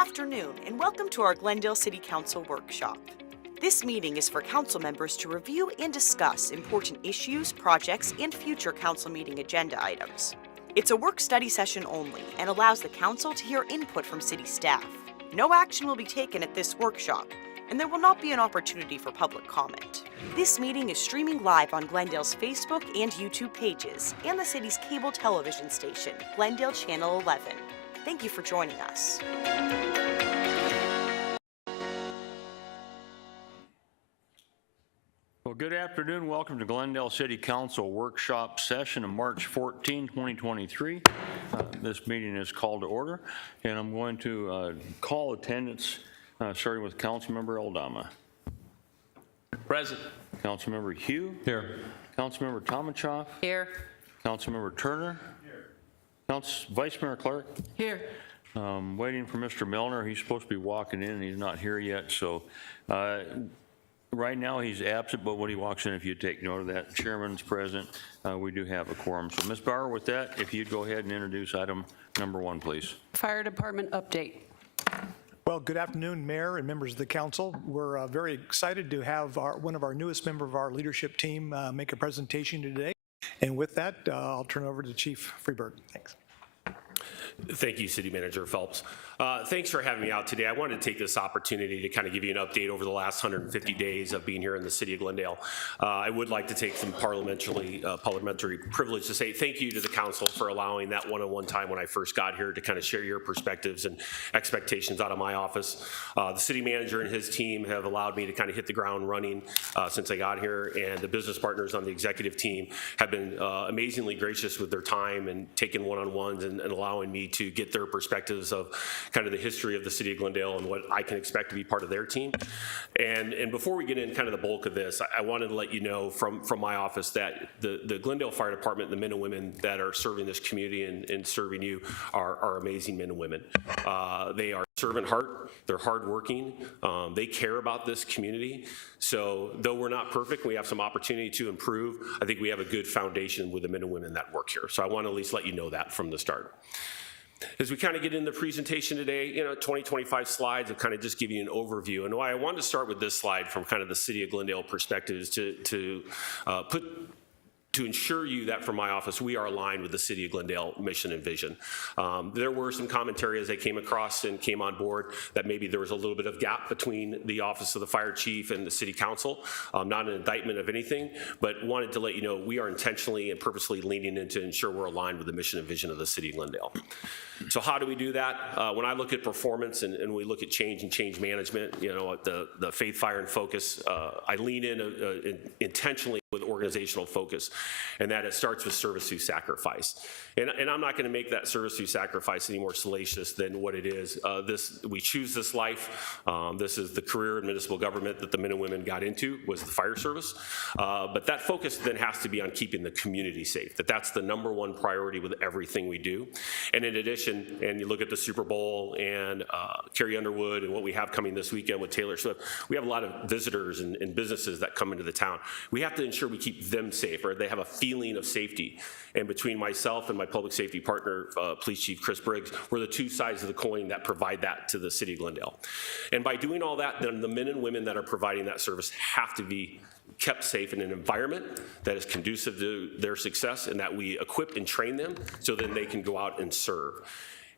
afternoon, and welcome to our Glendale City Council workshop. This meeting is for council members to review and discuss important issues, projects, and future council meeting agenda items. It's a work-study session only and allows the council to hear input from city staff. No action will be taken at this workshop, and there will not be an opportunity for public comment. This meeting is streaming live on Glendale's Facebook and YouTube pages and the city's cable television station, Glendale Channel 11. Thank you for joining us. Well, good afternoon. Welcome to Glendale City Council workshop session of March 14, 2023. This meeting is called to order, and I'm going to call attendance starting with Councilmember Aldama. Present. Councilmember Hugh. Here. Councilmember Tomachoff. Here. Councilmember Turner. Here. Vice Mayor Clark. Here. Waiting for Mr. Milner. He's supposed to be walking in and he's not here yet, so right now he's absent, but when he walks in, if you take note of that, Chairman's present, we do have a quorum. So Ms. Bauer, with that, if you'd go ahead and introduce item number 1, please. Fire Department update. Well, good afternoon, Mayor and members of the council. We're very excited to have one of our newest members of our leadership team make a presentation today. And with that, I'll turn it over to Chief Freeberg. Thanks. Thank you, City Manager Phelps. Thanks for having me out today. I wanted to take this opportunity to kind of give you an update over the last 150 days of being here in the city of Glendale. I would like to take some parliamentary privilege to say thank you to the council for allowing that one-on-one time when I first got here to kind of share your perspectives and expectations out of my office. The city manager and his team have allowed me to kind of hit the ground running since I got here, and the business partners on the executive team have been amazingly gracious with their time and taking one-on-ones and allowing me to get their perspectives of kind of the history of the city of Glendale and what I can expect to be part of their team. And before we get in kind of the bulk of this, I wanted to let you know from my office that the Glendale Fire Department, the men and women that are serving this community and serving you are amazing men and women. They are servant heart, they're hardworking, they care about this community. So though we're not perfect, we have some opportunity to improve, I think we have a good foundation with the men and women that work here. So I want to at least let you know that from the start. As we kind of get into the presentation today, 20-25 slides will kind of just give you an overview. And why I wanted to start with this slide from kind of the city of Glendale perspective is to ensure you that from my office, we are aligned with the city of Glendale mission and vision. There were some commentary as I came across and came on board that maybe there was a little bit of gap between the office of the fire chief and the city council. Not an indictment of anything, but wanted to let you know we are intentionally and purposely leaning in to ensure we're aligned with the mission and vision of the city of Glendale. So how do we do that? When I look at performance and we look at change and change management, the faith, fire, and focus, I lean in intentionally with organizational focus, and that it starts with service through sacrifice. And I'm not going to make that service through sacrifice any more salacious than what it is. We choose this life. This is the career in municipal government that the men and women got into, was the fire service. But that focus then has to be on keeping the community safe, that's the number one priority with everything we do. And in addition, and you look at the Super Bowl and Carrie Underwood and what we have coming this weekend with Taylor Swift, we have a lot of visitors and businesses that come into the town. We have to ensure we keep them safe, or they have a feeling of safety. And between myself and my public safety partner, Police Chief Chris Briggs, we're the two sides of the coin that provide that to the city of Glendale. And by doing all that, then the men and women that are providing that service have to be kept safe in an environment that is conducive to their success, and that we equip and train them so then they can go out and serve.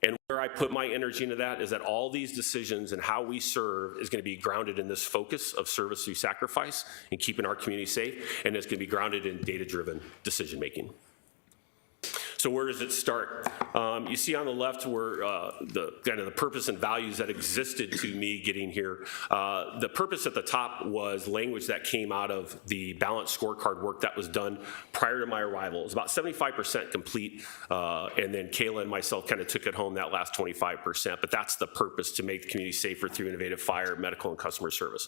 And where I put my energy into that is that all these decisions and how we serve is going to be grounded in this focus of service through sacrifice and keeping our community safe, and it's going to be grounded in data-driven decision making. So where does it start? You see on the left where the purpose and values that existed to me getting here. The purpose at the top was language that came out of the balanced scorecard work that was done prior to my arrival. It was about 75% complete, and then Kayla and myself kind of took it home that last 25%, but that's the purpose, to make the community safer through innovative fire, medical, and customer service.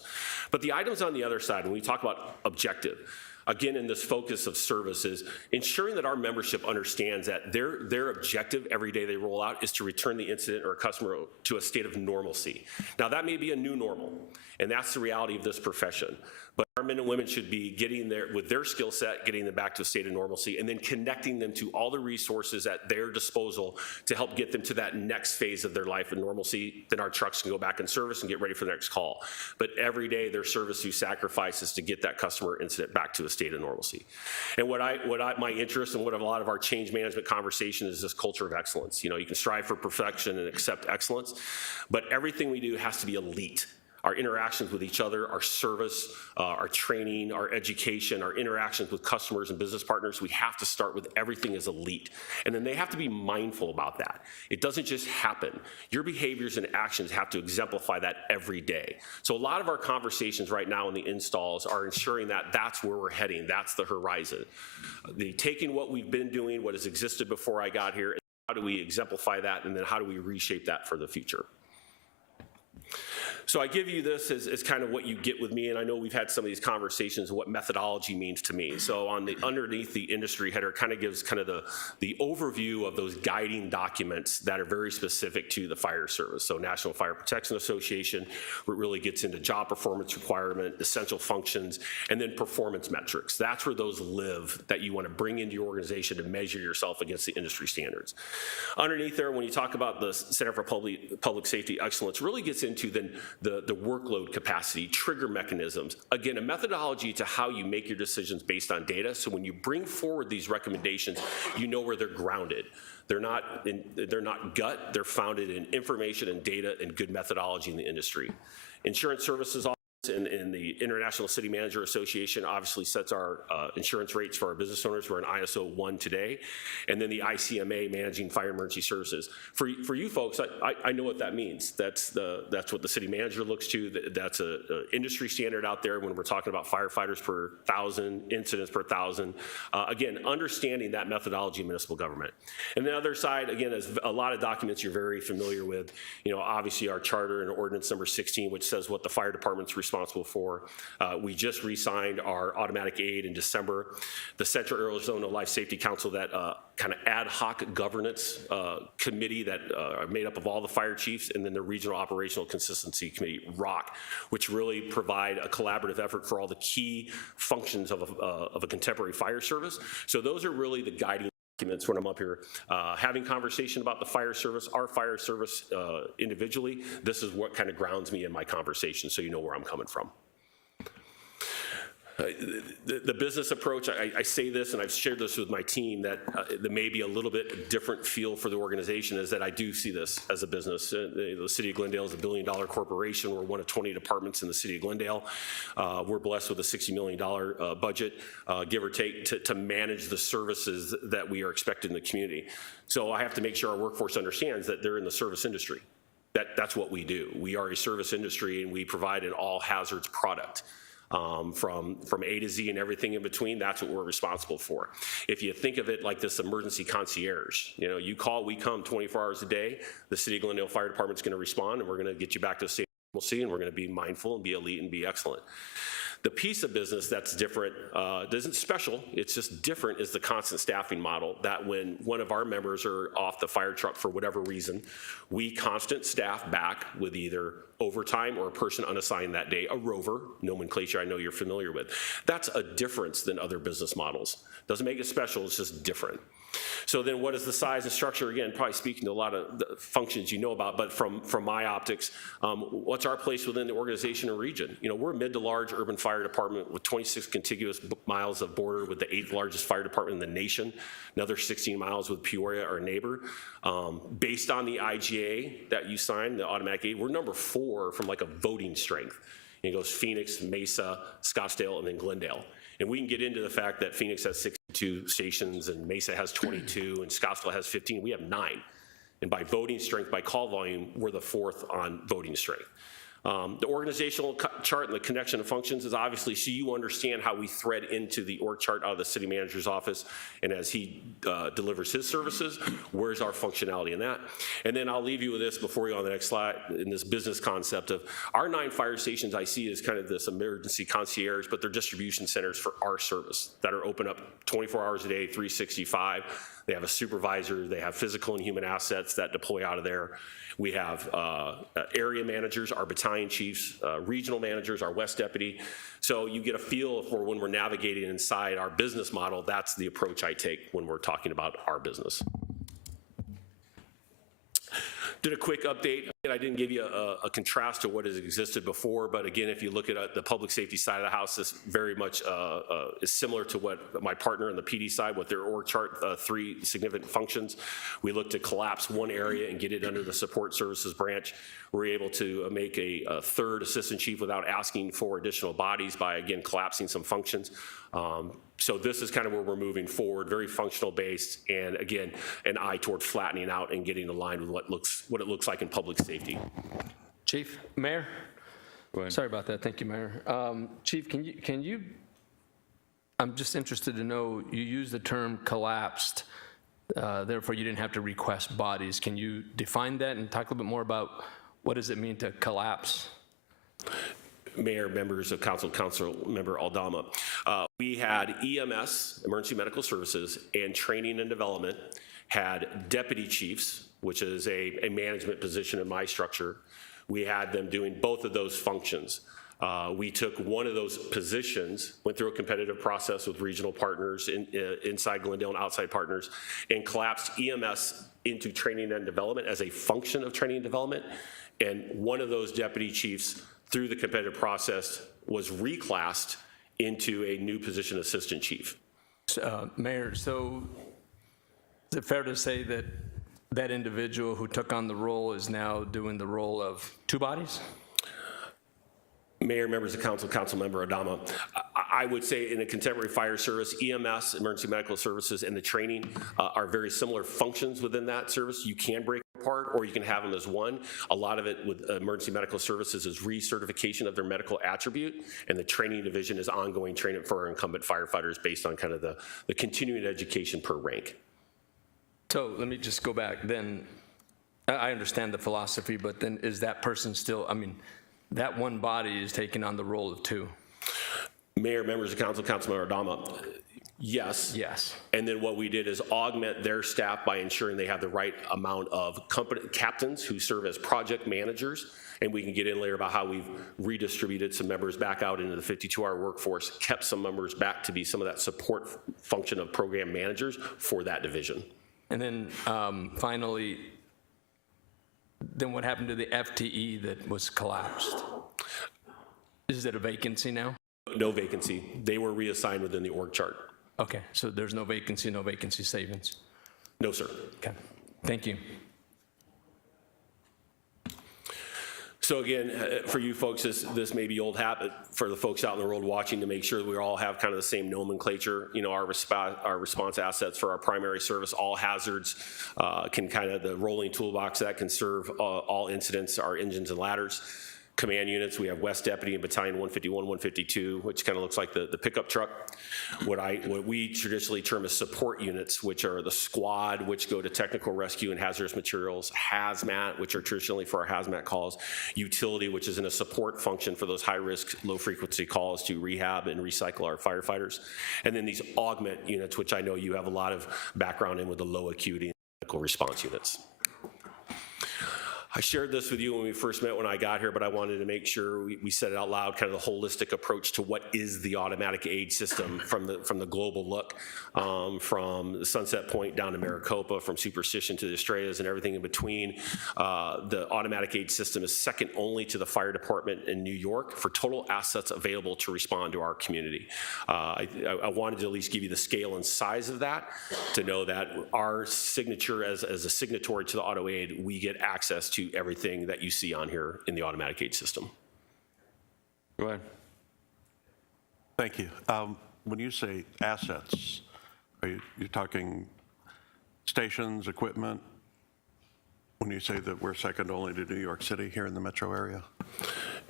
But the items on the other side, when we talk about objective, again, in this focus of services, ensuring that our membership understands that their objective every day they roll out is to return the incident or a customer to a state of normalcy. Now, that may be a new normal, and that's the reality of this profession. But our men and women should be getting there with their skill set, getting them back to a state of normalcy, and then connecting them to all the resources at their disposal to help get them to that next phase of their life in normalcy. Then our trucks can go back in service and get ready for the next call. But every day their service through sacrifices to get that customer incident back to a state of normalcy. And my interest and what a lot of our change management conversation is this culture of excellence. You know, you can strive for perfection and accept excellence, but everything we do has to be elite. Our interactions with each other, our service, our training, our education, our interactions with customers and business partners, we have to start with everything as elite. And then they have to be mindful about that. It doesn't just happen. Your behaviors and actions have to exemplify that every day. So a lot of our conversations right now in the installs are ensuring that that's where we're heading, that's the horizon. Taking what we've been doing, what has existed before I got here, and how do we exemplify that, and then how do we reshape that for the future? So I give you this as kind of what you get with me, and I know we've had some of these conversations of what methodology means to me. So on the underneath the industry header kind of gives kind of the overview of those guiding documents that are very specific to the fire service. So National Fire Protection Association, where it really gets into job performance requirement, essential functions, and then performance metrics. That's where those live that you want to bring into your organization to measure yourself against the industry standards. Underneath there, when you talk about the Center for Public Safety Excellence, really gets into then the workload capacity, trigger mechanisms. Again, a methodology to how you make your decisions based on data. So when you bring forward these recommendations, you know where they're grounded. They're not gut, they're founded in information and data and good methodology in the industry. Insurance services in the International City Manager Association obviously sets our insurance rates for our business owners. We're in ISO 1 today. And then the ICMA, Managing Fire Emergency Services. For you folks, I know what that means. That's what the city manager looks to. That's a industry standard out there when we're talking about firefighters per 1,000, incidents per 1,000. Again, understanding that methodology in municipal government. And the other side, again, is a lot of documents you're very familiar with. You know, obviously our charter and ordinance number 16, which says what the fire department's responsible for. We just re-signed our automatic aid in December. The Central Arizona Life Safety Council, that kind of ad hoc governance committee that are made up of all the fire chiefs, and then the Regional Operational Consistency Committee, ROC, which really provide a collaborative effort for all the key functions of a contemporary fire service. So those are really the guiding documents when I'm up here having conversation about the fire service, our fire service individually. This is what kind of grounds me in my conversation, so you know where I'm coming from. The business approach, I say this and I've shared this with my team, that there may be a little bit different feel for the organization, is that I do see this as a business. The City of Glendale is $1 billion corporation. We're one of 20 departments in the City of Glendale. We're blessed with a $60 million budget, give or take, to manage the services that we are expected in the community. So I have to make sure our workforce understands that they're in the service industry. That's what we do. We are a service industry, and we provide an all hazards product. From A to Z and everything in between, that's what we're responsible for. If you think of it like this emergency concierge, you know, you call, we come 24 hours a day. The City of Glendale Fire Department's going to respond, and we're going to get you back to a state of normalcy, and we're going to be mindful and be elite and be excellent. The piece of business that's different, isn't special, it's just different, is the constant staffing model, that when one of our members are off the fire truck for whatever reason, we constant staff back with either overtime or a person unassigned that day, a rover, nomenclature I know you're familiar with. That's a difference than other business models. Doesn't make it special, it's just different. So then what is the size and structure? Again, probably speaking to a lot of the functions you know about, but from my optics, what's our place within the organization and region? You know, we're a mid to large urban fire department with 26 contiguous miles of border with the 8th largest fire department in the nation, another 16 miles with Peoria, our neighbor. Based on the IGA that you signed, the automatic aid, we're number 4 from like a voting strength. It goes Phoenix, Mesa, Scottsdale, and then Glendale. And we can get into the fact that Phoenix has 62 stations and Mesa has 22 and Scottsdale has 15. We have 9. And by voting strength, by call volume, we're the 4th on voting strength. The organizational chart and the connection of functions is obviously so you understand how we thread into the org chart out of the city manager's office, and as he delivers his services, where's our functionality in that? And then I'll leave you with this before we go on the next slide, in this business concept of our 9 fire stations I see as kind of this emergency concierge, but they're distribution centers for our service that are open up 24 hours a day, 365. They have a supervisor, they have physical and human assets that deploy out of there. We have area managers, our battalion chiefs, regional managers, our West deputy. So you get a feel for when we're navigating inside our business model, that's the approach I take when we're talking about our business. Did a quick update. And I didn't give you a contrast to what has existed before, but again, if you look at the public safety side of the house, this very much is similar to what my partner in the PD side, with their org chart, 3 significant functions. We looked to collapse one area and get it under the support services branch. We're able to make a 3rd assistant chief without asking for additional bodies by, again, collapsing some functions. So this is kind of where we're moving forward, very functional based, and again, an eye toward flattening out and getting aligned with what it looks like in public safety. Chief, Mayor? Go ahead. Sorry about that. Thank you, Mayor. Chief, can you, I'm just interested to know, you use the term collapsed, therefore you didn't have to request bodies. Can you define that and talk a little bit more about what does it mean to collapse? Mayor, members of council, Council Member Aldama. We had EMS, Emergency Medical Services, and Training and Development had deputy chiefs, which is a management position in my structure. We had them doing both of those functions. We took one of those positions, went through a competitive process with regional partners inside Glendale and outside partners, and collapsed EMS into Training and Development as a function of Training and Development. And one of those deputy chiefs, through the competitive process, was reclassed into a new position, assistant chief. Mayor, so is it fair to say that that individual who took on the role is now doing the role of 2 bodies? Mayor, members of council, Council Member Adama, I would say in a contemporary fire service, EMS, Emergency Medical Services, and the training are very similar functions within that service. You can break apart or you can have them as one. A lot of it with Emergency Medical Services is recertification of their medical attribute, and the training division is ongoing training for our incumbent firefighters based on kind of the continuing education per rank. So let me just go back then. I understand the philosophy, but then is that person still, I mean, that one body is taking on the role of 2? Mayor, members of council, Councilmember Adama, yes. Yes. And then what we did is augment their staff by ensuring they have the right amount of company captains who serve as project managers. And we can get in later about how we've redistributed some members back out into the 52-hour workforce, kept some members back to be some of that support function of program managers for that division. And then finally, then what happened to the FTE that was collapsed? Is it a vacancy now? No vacancy. They were reassigned within the org chart. Okay, so there's no vacancy savings? No, sir. Okay, thank you. So again, for you folks, this may be old habit for the folks out in the world watching to make sure that we all have kind of the same nomenclature. You know, our response assets for our primary service, all hazards, can kind of the rolling toolbox that can serve all incidents, our engines and ladders. Command units, we have West Deputy and Battalion 151, 152, which kind of looks like the pickup truck. What we traditionally term as support units, which are the squad, which go to technical rescue and hazardous materials, hazmat, which are traditionally for our hazmat calls, utility, which is in a support function for those high-risk, low-frequency calls to rehab and recycle our firefighters. And then these augment units, which I know you have a lot of background in with the low acuity medical response units. I shared this with you when we first met when I got here, but I wanted to make sure we said it out loud, kind of the holistic approach to what is the automatic aid system from the global look, from the Sunset Point down to Maricopa, from Superstition to the Estrellas and everything in between. The automatic aid system is second only to the fire department in New York for total assets available to respond to our community. I wanted to at least give you the scale and size of that, to know that our signature as a signatory to the auto aid, we get access to everything that you see on here in the automatic aid system. Go ahead. Thank you. When you say assets, are you talking stations, equipment? When you say that we're second only to New York City here in the metro area?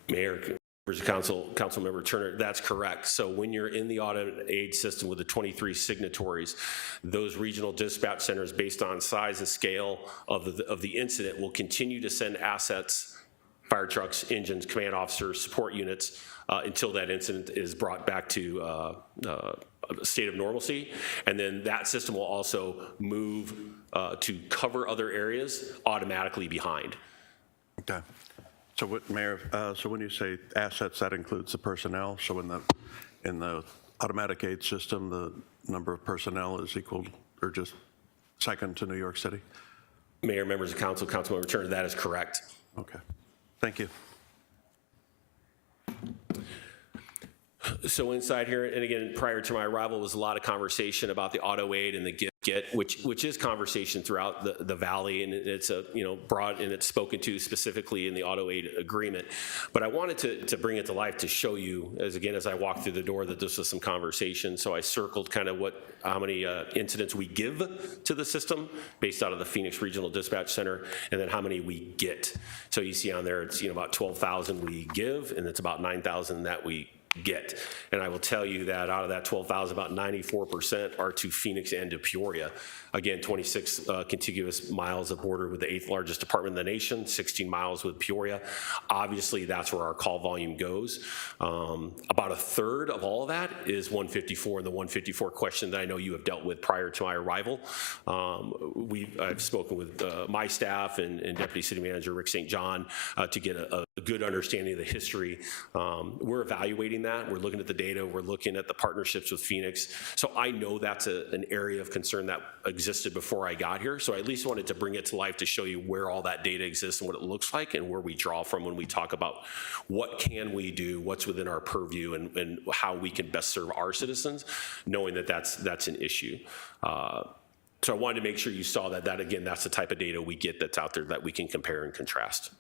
Mayor, members of council member Turner, that's correct. So when you're in the auto aid system with the 23 signatories, those regional dispatch centers, based on size and scale of the incident, will continue to send assets, fire trucks, engines, command officers, support units, until that incident is brought back to a state of normalcy. And then that system will also move to cover other areas automatically behind. Okay. So what, Mayor, so when you say assets, that includes the personnel? So in the automatic aid system, the number of personnel is equal or just second to New York City? Mayor, members of council, Councilmember Turner, that is correct. Okay. Thank you. So inside here, and again, prior to my arrival, was a lot of conversation about the auto aid and the get, which is conversation throughout the valley, and it's broad, and it's spoken to specifically in the auto aid agreement. But I wanted to bring it to life to show you, as I walked through the door, that this was some conversation. So I circled kind of how many incidents we give to the system based out of the Phoenix Regional Dispatch Center, and then how many we get. So you see on there, it's about 12,000 we give, and it's about 9,000 that we get. And I will tell you that out of that 12,000, about 94% are to Phoenix and to Peoria. Again, 26 contiguous miles of border with the 8th largest department in the nation, 16 miles with Peoria. Obviously, that's where our call volume goes. About a third of all of that is 154, and the 154 question that I know you have dealt with prior to my arrival. I've spoken with my staff and Deputy City Manager Rick St. John to get a good understanding of the history. We're evaluating that. We're looking at the data. We're looking at the partnerships with Phoenix. So I know that's an area of concern that existed before I got here. So I at least wanted to bring it to life to show you where all that data exists and what it looks like and where we draw from when we talk about what can we do, what's within our purview, and how we can best serve our citizens, knowing that that's an issue. So I wanted to make sure you saw that again, that's the type of data we get that's out there that we can compare and contrast.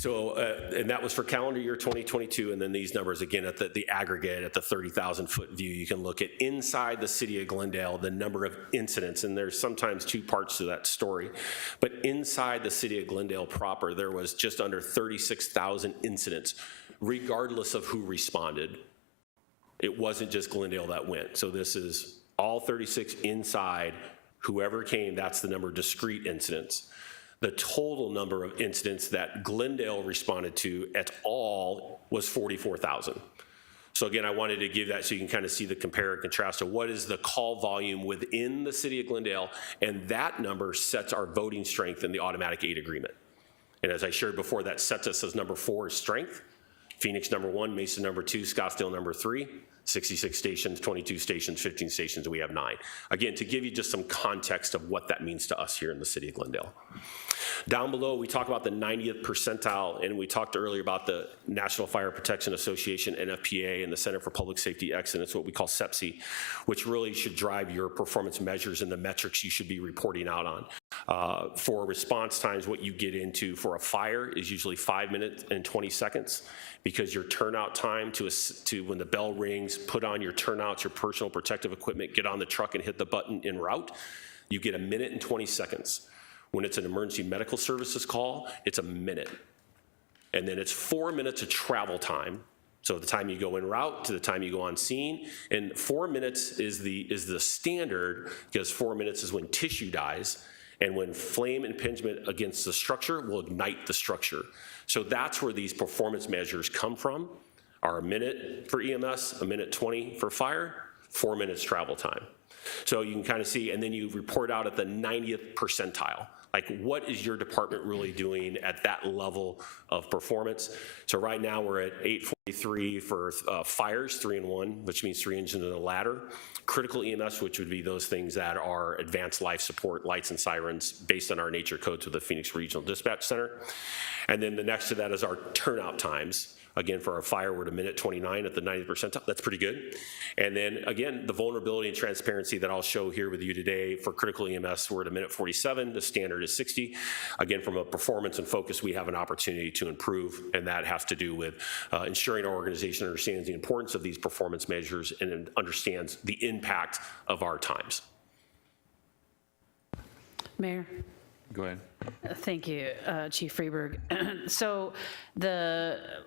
So, and that was for calendar year 2022, and then these numbers again at the aggregate at the 30,000 foot view, you can look at inside the city of Glendale, the number of incidents, and there's sometimes two parts to that story, but inside the city of Glendale proper, there was just under 36,000 incidents, regardless of who responded. It wasn't just Glendale that went. So this is all 36 inside, whoever came, that's the number of discrete incidents. The total number of incidents that Glendale responded to at all was 44,000. So again, I wanted to give that so you can kind of see the compare and contrast of what is the call volume within the city of Glendale, and that number sets our voting strength in the automatic aid agreement. And as I shared before, that sets us as number 4 is strength, Phoenix number 1, Mesa number 2, Scottsdale number 3, 66 stations, 22 stations, 15 stations, and we have 9. Again, to give you just some context of what that means to us here in the city of Glendale. Down below, we talk about the 90th percentile, and we talked earlier about the National Fire Protection Association, NFPA, and the Center for Public Safety Excellence, what we call CEPSI, which really should drive your performance measures and the metrics you should be reporting out on. For response times, what you get into for a fire is usually 5 minutes and 20 seconds, because your turnout time to when the bell rings, put on your turnouts, your personal protective equipment, get on the truck and hit the button en route, you get 1 minute and 20 seconds. When it's an emergency medical services call, it's 1 minute. And then it's 4 minutes of travel time. So the time you go en route to the time you go on scene, and 4 minutes is the standard, because 4 minutes is when tissue dies, and when flame impingement against the structure will ignite the structure. So that's where these performance measures come from, are 1 minute for EMS, 1 minute 20 for fire, 4 minutes travel time. So you can kind of see, and then you report out at the 90th percentile. Like, what is your department really doing at that level of performance? So right now we're at 843 for fires, 3 and 1, which means 3 engines and a ladder. Critical EMS, which would be those things that are advanced life support, lights and sirens, based on our nature codes with the Phoenix Regional Dispatch Center. And then the next to that is our turnout times. Again, for our fire, we're at 1 minute 29 at the 90th percentile. That's pretty good. And then again, the vulnerability and transparency that I'll show here with you today for critical EMS, we're at 1 minute 47. The standard is 60. Again, from a performance and focus, we have an opportunity to improve, and that has to do with ensuring our organization understands the importance of these performance measures and understands the impact of our times. Mayor. Go ahead. Thank you, Chief Freeberg. So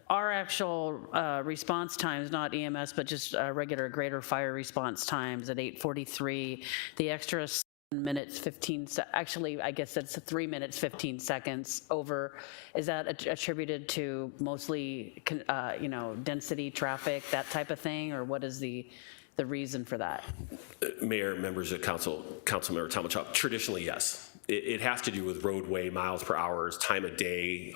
our actual response times, not EMS, but just regular greater fire response times at 8:43, the extra 7 minutes 15, actually, I guess that's 3 minutes 15 seconds over. Is that attributed to mostly, density, traffic, that type of thing, or what is the reason for that? Mayor, members of council, Councilmember Talmadge, traditionally, yes. it has to do with roadway, miles per hour, time of day,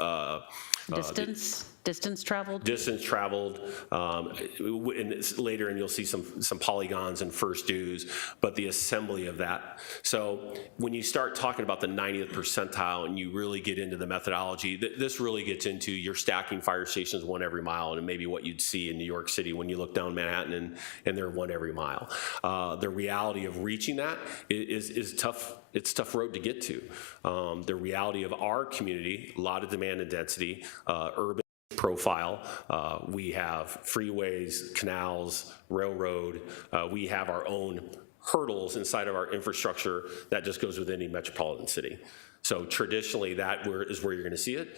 Distance traveled? distance traveled, and it's later, and you'll see some polygons and first dues, but the assembly of that. So when you start talking about the 90th percentile and you really get into the methodology, this really gets into you're stacking fire stations one every mile, and maybe what you'd see in New York City when you look down Manhattan and they're one every mile. The reality of reaching that is tough. It's a tough road to get to. The reality of our community, a lot of demand and density, urban profile. We have freeways, canals, railroad. We have our own hurdles inside of our infrastructure that just goes with any metropolitan city. So traditionally, that is where you're going to see it.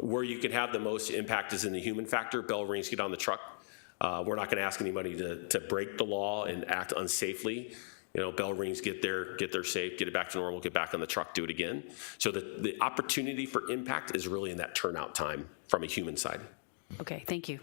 Where you can have the most impact is in the human factor. Bell rings, get on the truck. We're not going to ask anybody to break the law and act unsafely. You know, bell rings, get there safe, get it back to normal, get back on the truck, do it again. So the opportunity for impact is really in that turnout time from a human side. Okay, thank you.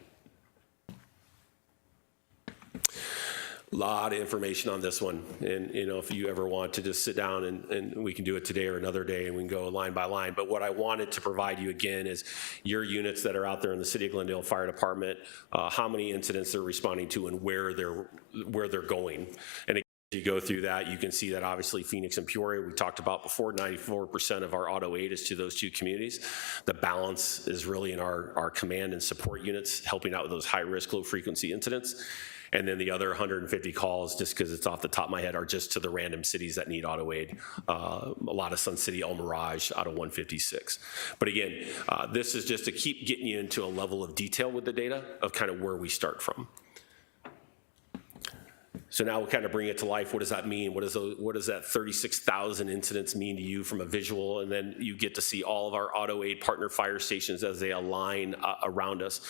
Lot of information on this one, and you know, if you ever want to just sit down and we can do it today or another day and we can go line by line, but what I wanted to provide you again is your units that are out there in the City of Glendale Fire Department, how many incidents they're responding to and where they're going. And you go through that, you can see that obviously Phoenix and Peoria, we talked about before, 94% of our auto aid is to those two communities. The balance is really in our command and support units, helping out with those high risk, low frequency incidents. And then the other 150 calls, just because it's off the top of my head, are just to the random cities that need auto aid. A lot of Sun City, El Mirage out of 156. But again, this is just to keep getting you into a level of detail with the data of kind of where we start from. So now we'll kind of bring it to life. What does that mean? What does that 36,000 incidents mean to you from a visual? And then you get to see all of our auto aid partner fire stations as they align around us.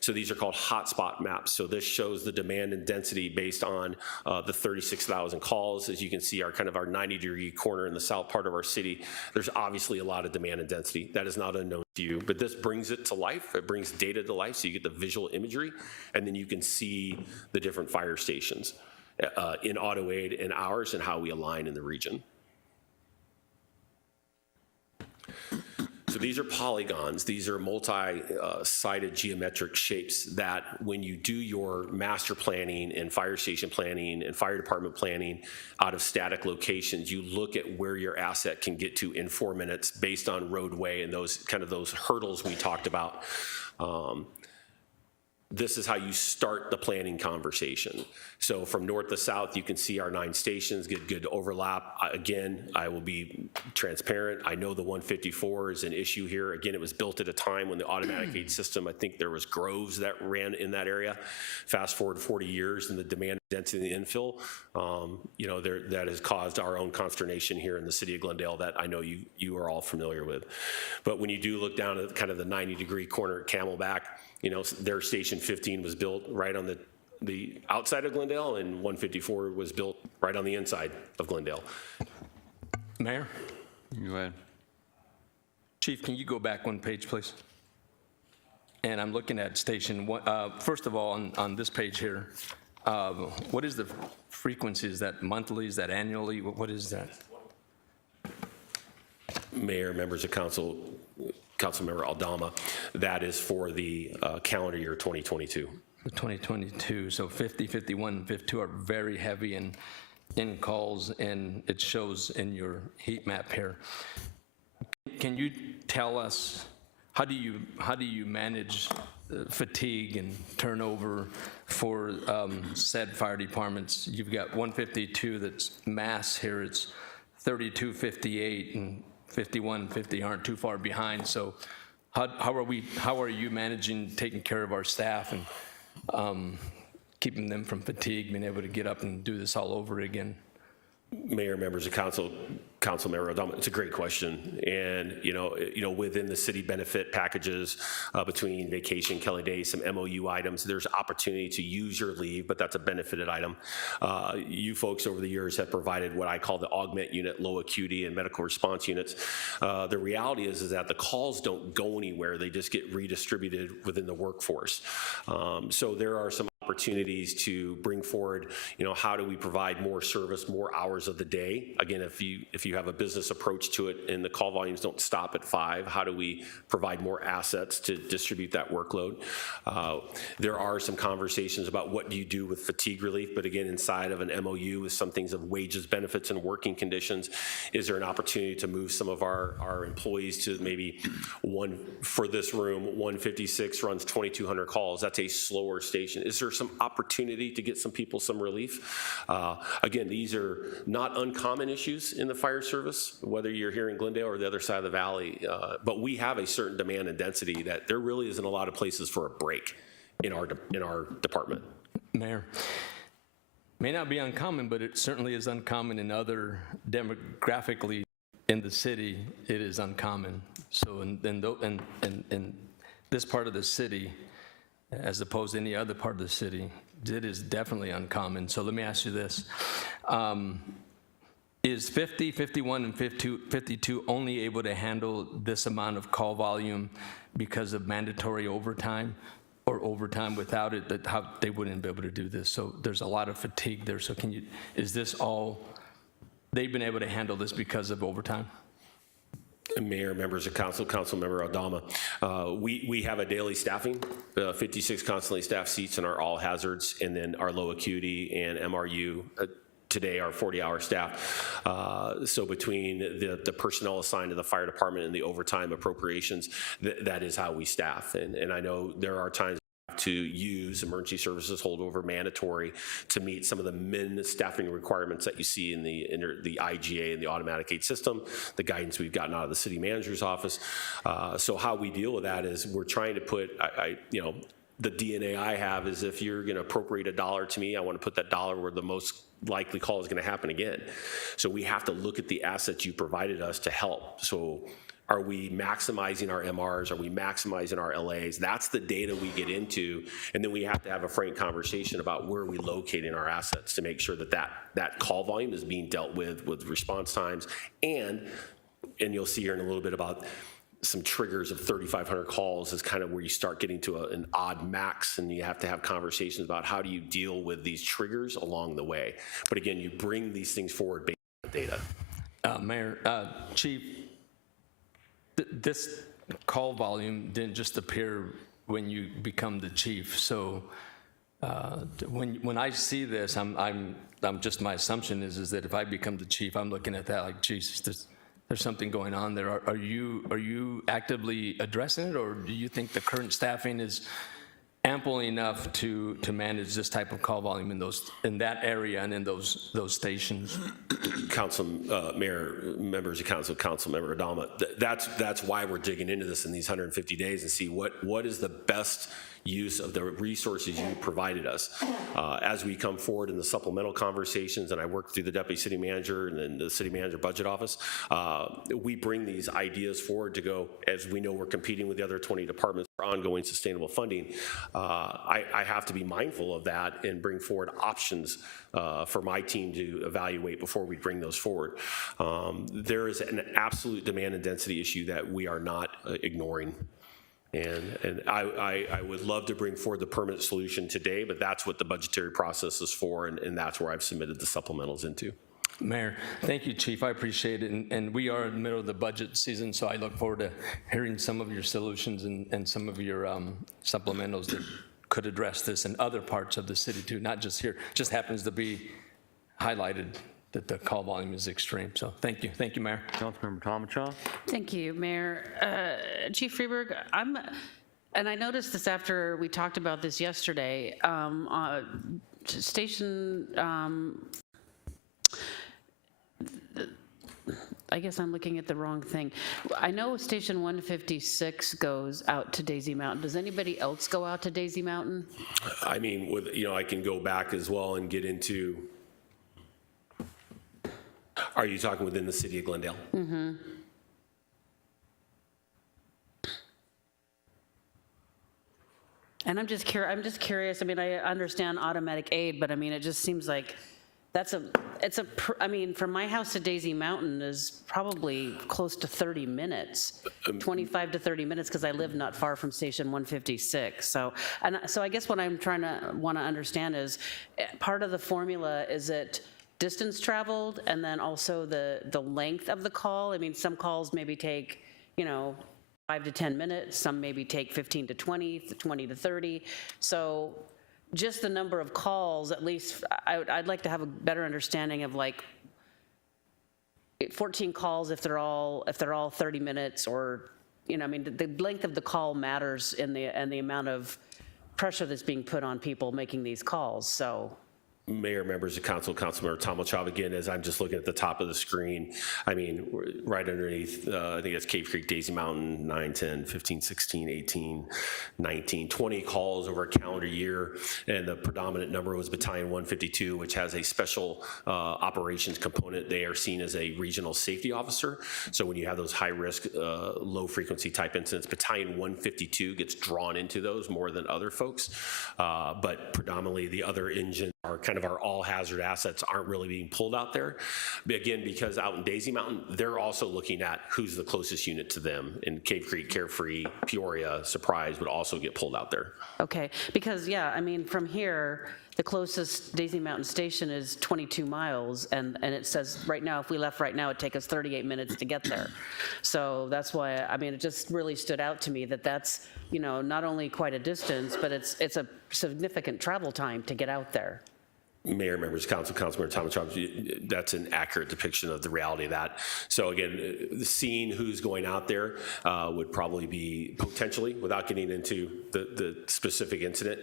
So these are called hotspot maps. So this shows the demand and density based on the 36,000 calls. As you can see, our 90-degree corner in the south part of our city, there's obviously a lot of demand and density. That is not unknown to you, but this brings it to life. It brings data to life, so you get the visual imagery, and then you can see the different fire stations in auto aid and ours and how we align in the region. So these are polygons. These are multi-sided geometric shapes that when you do your master planning and fire station planning and fire department planning out of static locations, you look at where your asset can get to in 4 minutes based on roadway and those hurdles we talked about. This is how you start the planning conversation. So from north to south, you can see our 9 stations, get good overlap. Again, I will be transparent. I know the 154 is an issue here. Again, it was built at a time when the automatic aid system, I think there was groves that ran in that area. Fast forward 40 years and the demand density and the infill, you know, that has caused our own consternation here in the City of Glendale that I know you are all familiar with. But when you do look down at kind of the 90-degree corner at Camelback, you know, their station 15 was built right on the outside of Glendale, and 154 was built right on the inside of Glendale. Mayor? Go ahead. Chief, can you go back one page, please? And I'm looking at station one. First of all, on this page here, what is the frequency? Is that monthly? Is that annually? What is that? Mayor, members of council, Councilmember Aldama, that is for the calendar year 2022. 2022, so 50, 51, and 52 are very heavy in calls, and it shows in your heat map here. Can you tell us, how do you manage fatigue and turnover for said fire departments? You've got 152 that's mass here, it's 32, 58, and 51, 50 aren't too far behind. So how are you managing taking care of our staff and keeping them from fatigue, being able to get up and do this all over again? Mayor, members of council, Councilmember Aldama, it's a great question. And, you know, within the city benefit packages between vacation, Kelly Days, some MOU items, there's opportunity to use your leave, but that's a benefited item. You folks over the years have provided what I call the augment unit, low acuity and medical response units. The reality is that the calls don't go anywhere. They just get redistributed within the workforce. So there are some opportunities to bring forward, how do we provide more service, more hours of the day? Again, if you have a business approach to it and the call volumes don't stop at 5, how do we provide more assets to distribute that workload? There are some conversations about what do you do with fatigue relief, but again, inside of an MOU with some things of wages, benefits, and working conditions, is there an opportunity to move some of our employees to maybe for this room, 156 runs 2,200 calls. That's a slower station. Is there some opportunity to get some people some relief? Again, these are not uncommon issues in the fire service, whether you're here in Glendale or the other side of the valley, but we have a certain demand and density that there really isn't a lot of places for a break in our department. Mayor, may not be uncommon, but it certainly is uncommon in other demographically in the city. It is uncommon. So in this part of the city, as opposed to any other part of the city, it is definitely uncommon. So let me ask you this. Is 50, 51, and 52 only able to handle this amount of call volume because of mandatory overtime, or overtime without it, that how they wouldn't be able to do this? So there's a lot of fatigue there. So is this all, they've been able to handle this because of overtime? Mayor, members of council, Councilmember Aldama, we have a daily staffing, 56 constantly staffed seats in our all hazards, and then our low acuity and MRU today are 40-hour staff. So between the personnel assigned to the fire department and the overtime appropriations, that is how we staff. And I know there are times to use emergency services holdover mandatory to meet some of the min staffing requirements that you see in the IGA and the automatic aid system, the guidance we've gotten out of the city manager's office. So how we deal with that is we're trying to put, the DNA I have is if you're gonna appropriate $1 to me, I wanna put that dollar where the most likely call is gonna happen again. So we have to look at the assets you provided us to help. So are we maximizing our MRs? Are we maximizing our LAs? That's the data we get into, and then we have to have a frank conversation about where we locating our assets to make sure that call volume is being dealt with response times, and you'll see here in a little bit about some triggers of 3,500 calls is kind of where you start getting to an odd max, and you have to have conversations about how do you deal with these triggers along the way. But again, you bring these things forward based on data. Mayor, Chief, this call volume didn't just appear when you become the chief. So when I see this, I'm just, my assumption is that if I become the chief, I'm looking at that like, Jesus, there's something going on there. Are you actively addressing it, or do you think the current staffing is ample enough to manage this type of call volume in that area and in those stations? Council, Mayor, members of council, Councilmember Adama, that's why we're digging into this in these 150 days and see what is the best use of the resources you provided us. As we come forward in the supplemental conversations, and I work through the deputy city manager and then the city manager budget office, we bring these ideas forward to go, as we know we're competing with the other 20 departments for ongoing sustainable funding. I have to be mindful of that and bring forward options for my team to evaluate before we bring those forward. There is an absolute demand and density issue that we are not ignoring. And I would love to bring forward the permanent solution today, but that's what the budgetary process is for, and that's where I've submitted the supplementals into. Mayor, thank you, Chief. I appreciate it. And we are in the middle of the budget season, so I look forward to hearing some of your solutions and some of your supplementals that could address this in other parts of the city too, not just here. Just happens to be highlighted that the call volume is extreme. So thank you. Thank you, Mayor. Councilmember Tomachaw? Thank you, Mayor. Chief Freeberg, and I noticed this after we talked about this yesterday, station, I guess I'm looking at the wrong thing. I know Station 156 goes out to Daisy Mountain. Does anybody else go out to Daisy Mountain? I mean, I can go back as well and get into, are you talking within the city of Glendale? Mm-hmm. And I'm just curious. I mean, I understand automatic aid, but I mean, it just seems like I mean, from my house to Daisy Mountain is probably close to 30 minutes, 25 to 30 minutes, because I live not far from Station 156. So I guess what I'm want to understand is, part of the formula, is it distance traveled and then also the length of the call? I mean, some calls maybe take, 5 to 10 minutes, some maybe take 15 to 20, 20 to 30. So just the number of calls, at least, I'd like to have a better understanding of, like, 14 calls if they're all 30 minutes, or, I mean, the length of the call matters and the amount of pressure that's being put on people making these calls, so. Mayor, members of council, Councilmember Tom Malchov, again, as I'm just looking at the top of the screen, I mean, right underneath, I think it's Cave Creek, Daisy Mountain, 9, 10, 15, 16, 18, 19, 20 calls over a calendar year, and the predominant number was Battalion 152, which has a special operations component. They are seen as a regional safety officer, so when you have those high-risk, low-frequency type incidents, Battalion 152 gets drawn into those more than other folks, but predominantly the other engines are kind of our all-hazard assets aren't really being pulled out there. But again, because out in Daisy Mountain, they're also looking at who's the closest unit to them. In Cave Creek, Carefree, Peoria, Surprise would also get pulled out there. Okay, because, yeah, I mean, from here, the closest Daisy Mountain station is 22 miles, and it says right now, if we left right now, it'd take us 38 minutes to get there. So that's why, I mean, it just really stood out to me that's, not only quite a distance, but it's a significant travel time to get out there. Mayor, members of council, Councilmember Tom Malchov, that's an accurate depiction of the reality of that. So again, seeing who's going out there would probably be potentially, without getting into the specific incident,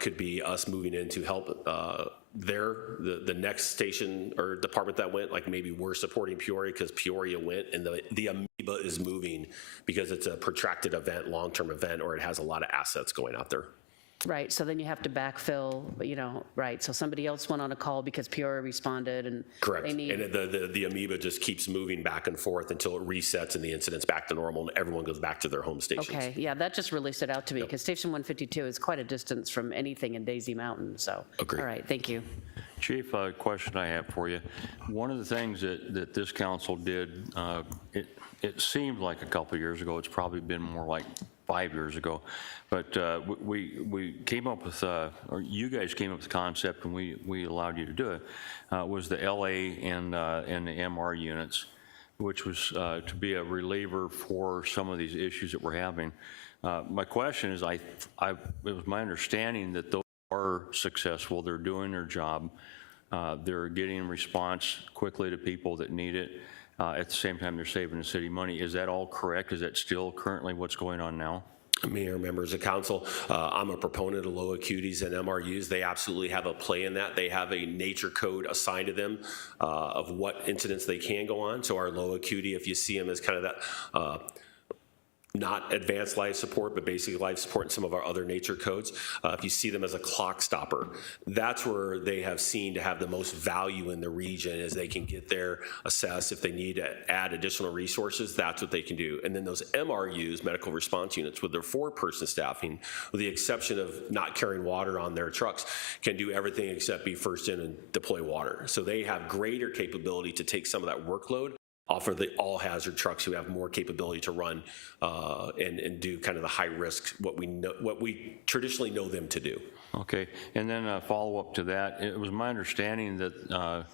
could be us moving in to help the next station or department that went, like maybe we're supporting Peoria because Peoria went, and the amoeba is moving because it's a protracted event, long-term event, or it has a lot of assets going out there. Right, so then you have to backfill, right, so somebody else went on a call because Peoria responded, and Correct, they need. and the amoeba just keeps moving back and forth until it resets and the incident's back to normal and everyone goes back to their home stations. Okay, yeah, that just really stood out to me, because Station 152 is quite a distance from anything in Daisy Mountain, so. Agreed. All right, thank you. Chief, a question I have for you. One of the things that this council did, it seemed like a couple of years ago, it's probably been more like 5 years ago, but we came up with, or you guys came up with the concept, and we allowed you to do it, was the LA and the MR units, which was to be a reliever for some of these issues that we're having. My question is, it was my understanding that those are successful, they're doing their job, they're getting response quickly to people that need it. At the same time, they're saving the city money. Is that all correct? Is that still currently what's going on now? Mayor, members of council, I'm a proponent of low acuities and MRUs. They absolutely have a play in that. They have a nature code assigned to them of what incidents they can go on. So our low acuity, if you see them as kind of that not advanced life support, but basic life support in some of our other nature codes. If you see them as a clock stopper, that's where they have seen to have the most value in the region, as they can get there, assess if they need to add additional resources, that's what they can do. And then those MRUs, medical response units, with their 4-person staffing, with the exception of not carrying water on their trucks, can do everything except be first in and deploy water. So they have greater capability to take some of that workload off of the all-hazard trucks who have more capability to run and do kind of the high risk, what we traditionally know them to do. Okay, and then a follow-up to that, it was my understanding that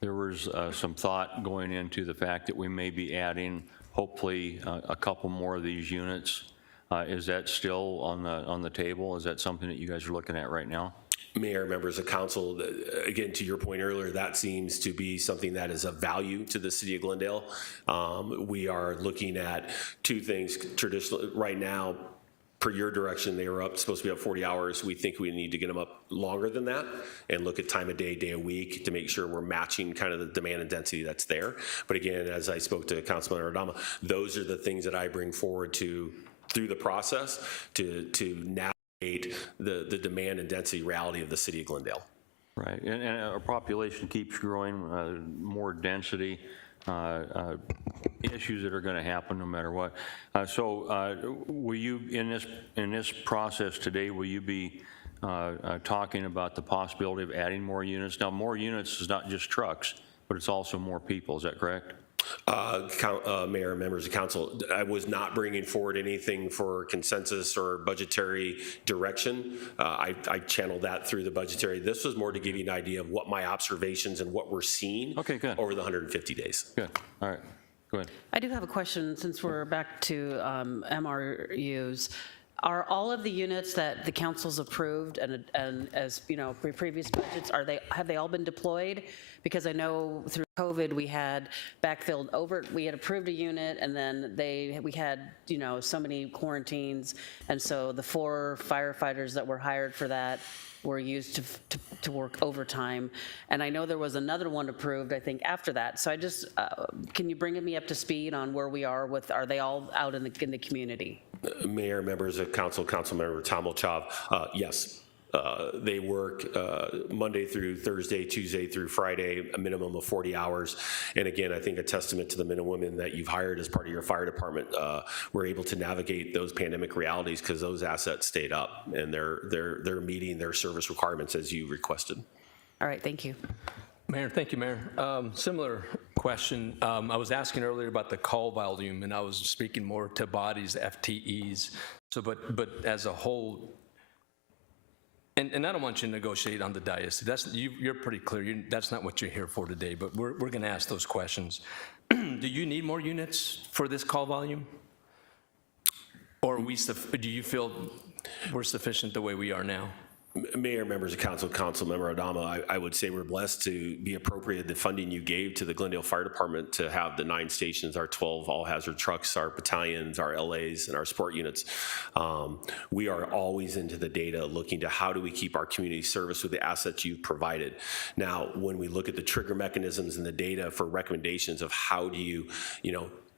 there was some thought going into the fact that we may be adding, hopefully, a couple more of these units. Is that still on the table? Is that something that you guys are looking at right now? Mayor, members of council, again, to your point earlier, that seems to be something that is of value to the city of Glendale. We are looking at 2 things traditionally right now. Per your direction, they were supposed to be up 40 hours. We think we need to get them up longer than that and look at time of day, day of week to make sure we're matching kind of the demand and density that's there. But again, as I spoke to Councilman Adama, those are the things that I bring forward through the process to navigate the demand and density reality of the city of Glendale. Right, and our population keeps growing, more density, issues that are going to happen no matter what. So will you, in this process today, will you be talking about the possibility of adding more units. Now, more units is not just trucks, but it's also more people. Is that correct? Mayor, members of council, I was not bringing forward anything for consensus or budgetary direction. I channeled that through the budgetary. This was more to give you an idea of what my observations and what we're seeing Okay, good. over the 150 days. Good. All right. Go ahead. I do have a question, since we're back to MRUs. Are all of the units that the council's approved and as, you know, previous budgets, have they all been deployed? Because I know through COVID, we had backfilled we had approved a unit, and then we had, you know, so many quarantines, and so the 4 firefighters that were hired for that were used to work overtime. And I know there was another one approved, I think, after that. So I just, can you bring me up to speed on where we are with, are they all out in the community? Mayor, members of council, Councilmember Tom Molchov, yes. They work Monday through Thursday, Tuesday through Friday, a minimum of 40 hours. And again, I think a testament to the men and women that you've hired as part of your fire department, were able to navigate those pandemic realities because those assets stayed up and they're meeting their service requirements as you requested. All right, thank you. Mayor, thank you, Mayor. Similar question. I was asking earlier about the call volume, and I was speaking more to bodies, FTEs. So, but as a whole, and I don't want you to negotiate on the dais. You're pretty clear. That's not what you're here for today. But we're going to ask those questions. Do you need more units for this call volume, or do you feel we're sufficient the way we are now? Mayor, members of council, Councilmember Adama, I would say we're blessed to be appropriated the funding you gave to the Glendale Fire Department to have the 9 stations, our 12 all-hazard trucks, our battalions, our LAs, and our support units. We are always into the data looking to how do we keep our community service with the assets you've provided. Now, when we look at the trigger mechanisms and the data for recommendations of how do you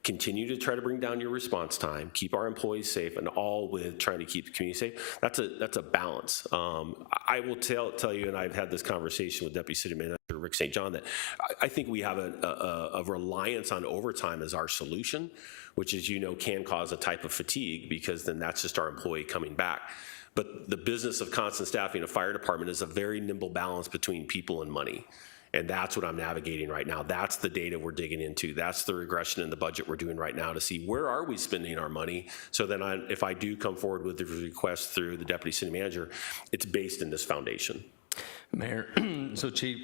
continue to try to bring down your response time, keep our employees safe, and all with trying to keep the community safe. That's a balance. I will tell you, and I've had this conversation with Deputy City Manager Rick St. John, that I think we have a reliance on overtime as our solution, which, as you know, can cause a type of fatigue because then that's just our employee coming back. But the business of constant staffing a fire department is a very nimble balance between people and money. And that's what I'm navigating right now. That's the data we're digging into. That's the regression in the budget we're doing right now to see where are we spending our money. So then if I do come forward with the request through the Deputy City Manager, it's based in this foundation. Mayor, so Chief,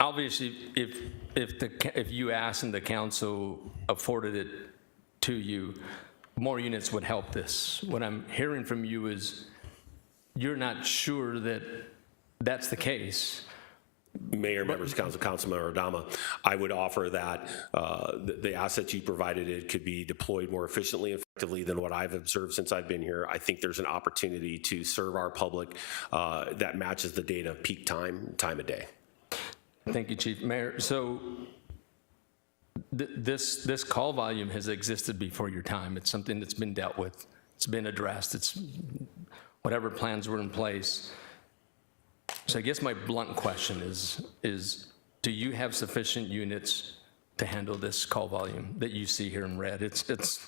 obviously, if you asked and the council afforded it to you, more units would help this. What I'm hearing from you is you're not sure that that's the case. Mayor, members of council, Councilmember Adama, I would offer that the assets you provided it could be deployed more efficiently and effectively than what I've observed since I've been here. I think there's an opportunity to serve our public that matches the data of peak time of day. Thank you, Chief. Mayor, so this call volume has existed before your time. It's something that's been dealt with. It's been addressed. It's whatever plans were in place. So I guess my blunt question is do you have sufficient units to handle this call volume that you see here in red? It's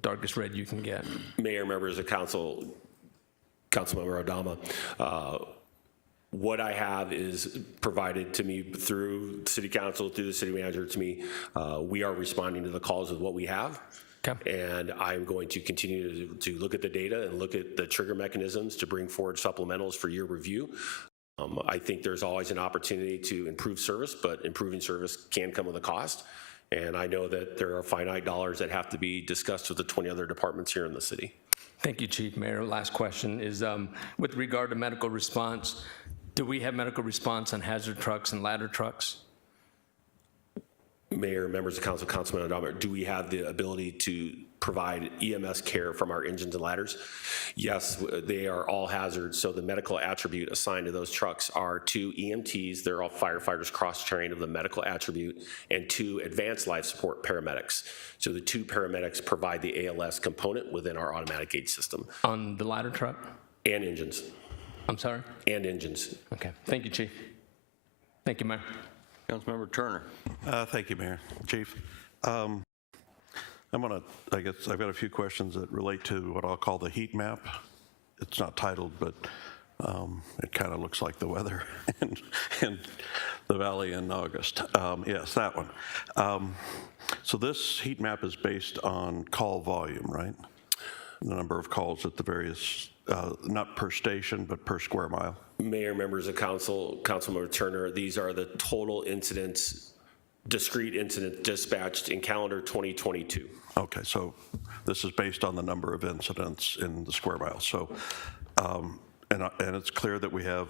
darkest red you can get. Mayor, members of council, Councilmember Adama, what I have is provided to me through City Council, through the City Manager to me. We are responding to the calls with what we have. Okay. And I'm going to continue to look at the data and look at the trigger mechanisms to bring forward supplementals for your review. I think there's always an opportunity to improve service, but improving service can come with a cost. And I know that there are finite dollars that have to be discussed with the 20 other departments here in the city. Thank you, Chief. Mayor, last question is with regard to medical response, do we have medical response on hazard trucks and ladder trucks? Mayor, members of council, Councilman Adama, do we have the ability to provide EMS care from our engines and ladders? Yes, they are all hazards, so the medical attribute assigned to those trucks are 2 EMTs, they're all firefighters cross-trained of the medical attribute, and 2 advanced life support paramedics. So the 2 paramedics provide the ALS component within our automatic gate system. On the ladder truck? And engines. I'm sorry? And engines. Okay, thank you, Chief. Thank you, Mayor. Councilmember Turner. Thank you, Mayor. Chief, I guess I've got a few questions that relate to what I'll call the heat map. It's not titled, but It kind of looks like the weather in the valley in August. Yes, that one. So this heat map is based on call volume, right? The number of calls at the various, not per station, but per square mile. Mayor, members of council, Councilmember Turner, these are the total incidents, discrete incidents dispatched in calendar 2022. Okay, so this is based on the number of incidents in the square mile. So, and it's clear that we have,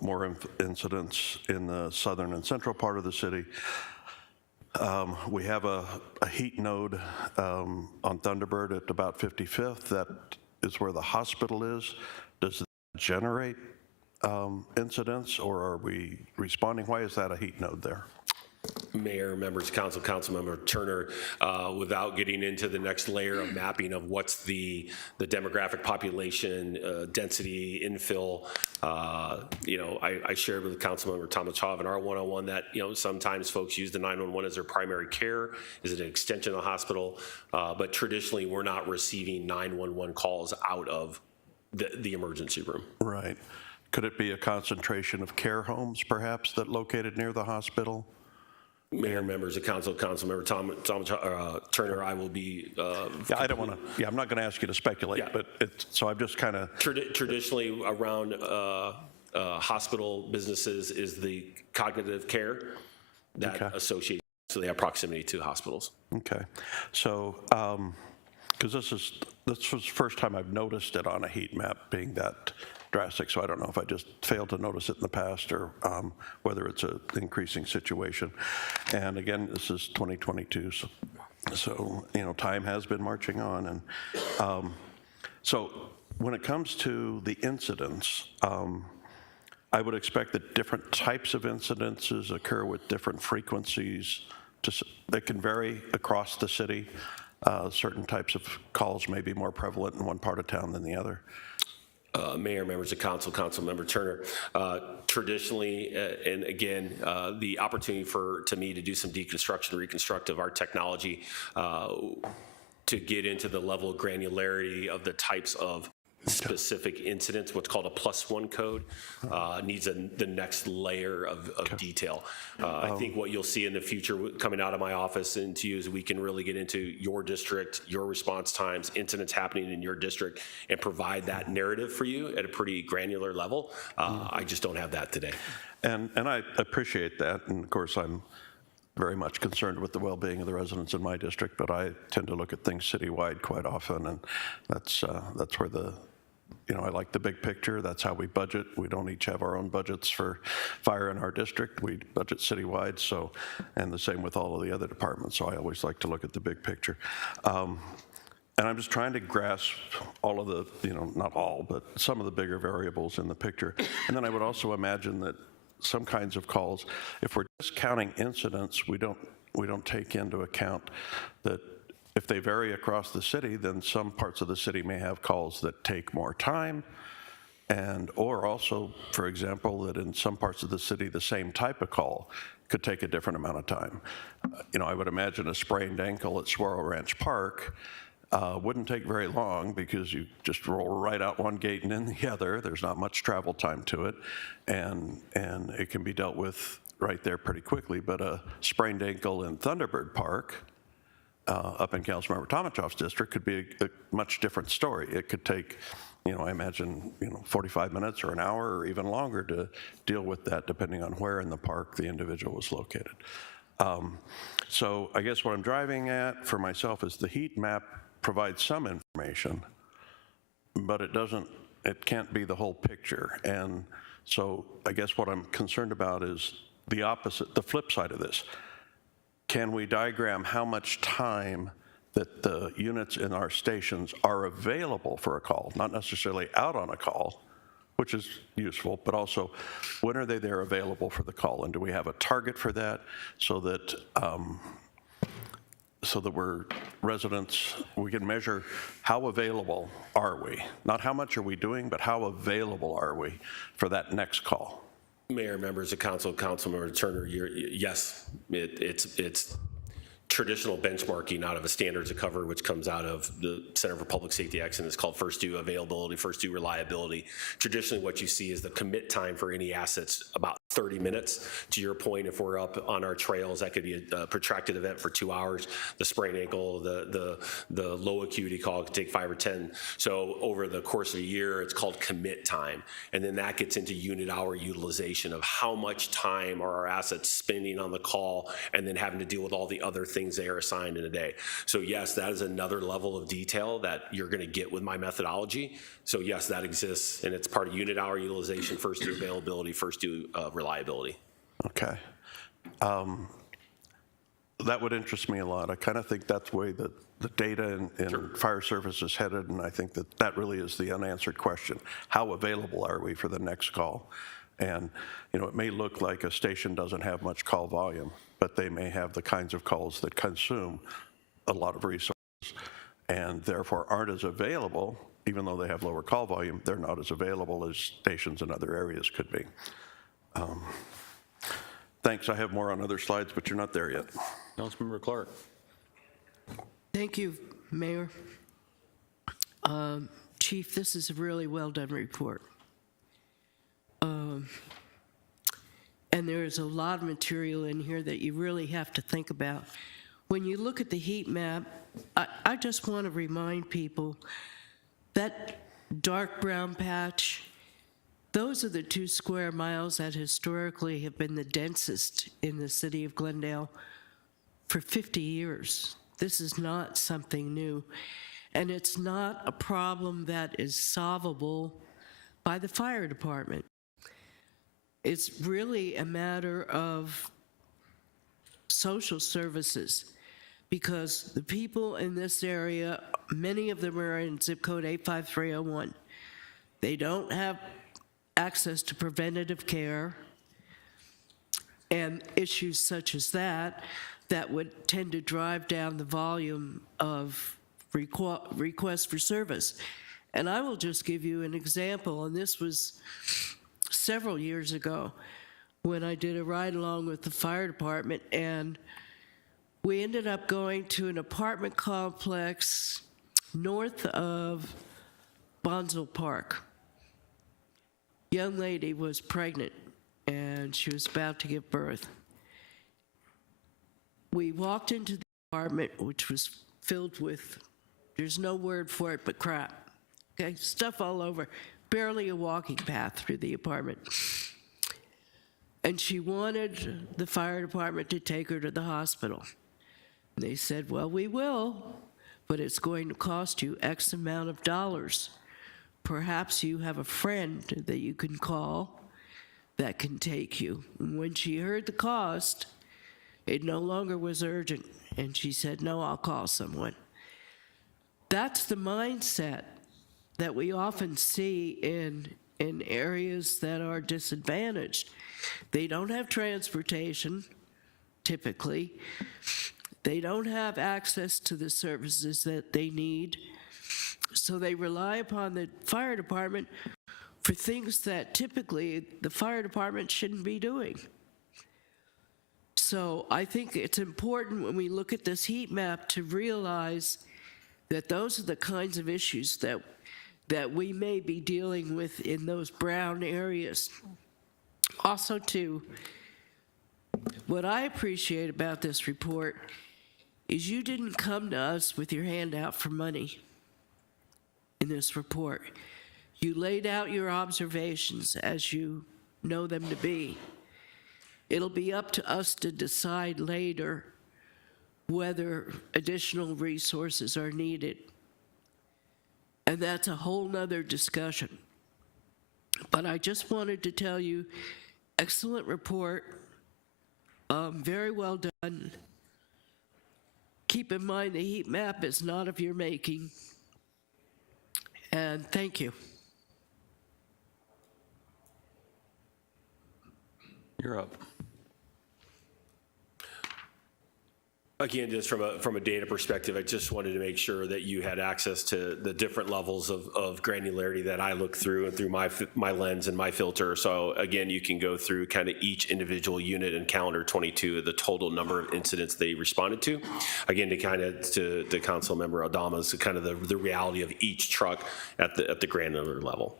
more incidents in the southern and central part of the city. We have a heat node on Thunderbird at about 55th. That is where the hospital is. Does that generate incidents, or are we responding? Why is that a heat node there? Mayor, members of council, Councilmember Turner, without getting into the next layer of mapping of what's the demographic population, density, infill, I shared with Councilmember Tomachov in our one-on-one that, sometimes folks use the 911 as their primary care. Is it an extension of the hospital? But traditionally, we're not receiving 911 calls out of the emergency room. Right. Could it be a concentration of care homes, perhaps, that located near the hospital? Mayor, members of council, Councilmember Turner, I will be. Yeah, I don't want to. Yeah, I'm not going to ask you to speculate, Yeah. but so I'm just kind of. Traditionally, around hospital businesses is the cognitive care that Okay. associates, so they have proximity to hospitals. Okay, so because this was the first time I've noticed it on a heat map being that drastic, so I don't know if I just failed to notice it in the past or whether it's an increasing situation. And again, this is 2022, so time has been marching on. And so when it comes to the incidents, I would expect that different types of incidences occur with different frequencies. They can vary across the city. Certain types of calls may be more prevalent in one part of town than the other. Mayor, members of council, Councilmember Turner, traditionally, and again, the opportunity to me to do some deconstruction, reconstruct of our technology, to get into the level of granularity of the types of specific incidents, what's called a +1 code, needs the next layer of detail. I think what you'll see in the future coming out of my office and to you is we can really get into your district, your response times, incidents happening in your district, and provide that narrative for you at a pretty granular level. I just don't have that today. And I appreciate that, and of course I'm very much concerned with the well-being of the residents in my district, but I tend to look at things citywide quite often, and that's where I like the big picture. That's how we budget. We don't each have our own budgets for fire in our district. We budget citywide, and the same with all of the other departments, so I always like to look at the big picture. And I'm just trying to grasp all of the, not all, but some of the bigger variables in the picture. And then I would also imagine that some kinds of calls, if we're just counting incidents, we don't take into account that if they vary across the city, then some parts of the city may have calls that take more time, or also, for example, that in some parts of the city, the same type of call could take a different amount of time. I would imagine a sprained ankle at Squirrel Ranch Park wouldn't take very long because you just roll right out one gate and in the other. There's not much travel time to it, and it can be dealt with right there pretty quickly. But a sprained ankle in Thunderbird Park, up in Councilmember Tomachov's district, could be a much different story. It could take, I imagine, 45 minutes or an hour or even longer to deal with that, depending on where in the park the individual was located. So I guess what I'm driving at for myself is the heat map provides some information, but it can't be the whole picture. And so I guess what I'm concerned about is the opposite, the flip side of this. Can we diagram how much time that the units in our stations are available for a call, not necessarily out on a call, which is useful, but also when are they there available for the call? And do we have a target for that so that we're residents, we can measure how available are we? Not how much are we doing, but how available are we for that next call? Mayor, members of council, Councilmember Turner, yes, it's traditional benchmarking out of a standards of cover, which comes out of the Center for Public Safety Excellence. It's called first due availability, first due reliability. Traditionally, what you see is the commit time for any assets about 30 minutes. To your point, if we're up on our trails, that could be a protracted event for 2 hours. The sprained ankle, the low acuity call could take 5 or 10. So over the course of a year, it's called commit time. And then that gets into unit hour utilization of how much time are our assets spending on the call and then having to deal with all the other things they are assigned in a day. So yes, that is another level of detail that you're going to get with my methodology. So yes, that exists, and it's part of unit hour utilization, first due availability, first due reliability. Okay. That would interest me a lot. I kind of think that's the way that the data in fire service is headed, and I think that that really is the unanswered question. How available are we for the next call? And, you know, it may look like a station doesn't have much call volume, but they may have the kinds of calls that consume a lot of resources and therefore aren't as available. Even though they have lower call volume, they're not as available as stations in other areas could be. Thanks. I have more on other slides, but you're not there yet. Councilmember Clark. Thank you, Mayor. Chief, this is a really well-done report. And there is a lot of material in here that you really have to think about. When you look at the heat map, I just want to remind people that dark brown patch, those are the 2 square miles that historically have been the densest in the city of Glendale for 50 years. This is not something new. And it's not a problem that is solvable by the fire department. It's really a matter of social services, because the people in this area, many of them are in zip code 85301. They don't have access to preventative care and issues such as that would tend to drive down the volume of requests for service. And I will just give you an example, and this was several years ago when I did a ride along with the fire department, and we ended up going to an apartment complex north of Bonsall Park. Young lady was pregnant and she was about to give birth. We walked into the apartment, which was filled with, there's no word for it but crap, okay, stuff all over, barely a walking path through the apartment. And she wanted the fire department to take her to the hospital. And they said, well, we will, but it's going to cost you X amount of dollars. Perhaps you have a friend that you can call that can take you. And when she heard the cost, it no longer was urgent, and she said, no, I'll call someone. That's the mindset that we often see in areas that are disadvantaged. They don't have transportation, typically. They don't have access to the services that they need, so they rely upon the fire department for things that typically the fire department shouldn't be doing. So I think it's important when we look at this heat map to realize that those are the kinds of issues that we may be dealing with in those brown areas. Also, too, what I appreciate about this report is you didn't come to us with your hand out for money in this report. You laid out your observations as you know them to be. It'll be up to us to decide later whether additional resources are needed. And that's a whole nother discussion. But I just wanted to tell you, excellent report, very well done. Keep in mind the heat map is not of your making. And thank you. You're up. Again, just from a data perspective, I just wanted to make sure that you had access to the different levels of granularity that I look through and through my lens and my filter. So again, you can go through kind of each individual unit in calendar 22, the total number of incidents they responded to. Again, to kind of to Council Member Aldama's kind of the reality of each truck at the granular level.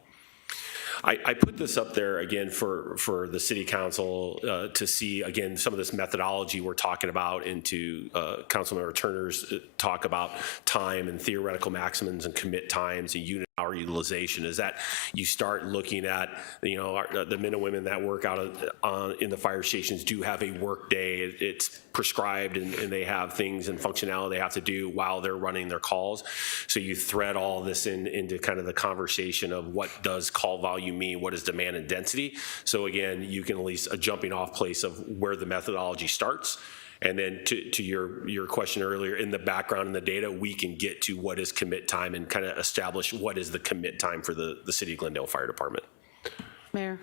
I put this up there again for the city council to see, again, some of this methodology we're talking about, into Councilmember Turner's talk about time and theoretical maximums and commit times and unit hour utilization, is that you start looking at, you know, the men and women that work out in the fire stations do have a work day. It's prescribed, and they have things and functionality they have to do while they're running their calls. So you thread all this into kind of the conversation of what does call volume mean, what is demand and density. So again, you can at least a jumping off place of where the methodology starts. And then to your question earlier, in the background in the data, we can get to what is commit time and kind of establish what is the commit time for the City of Glendale Fire Department. Mayor?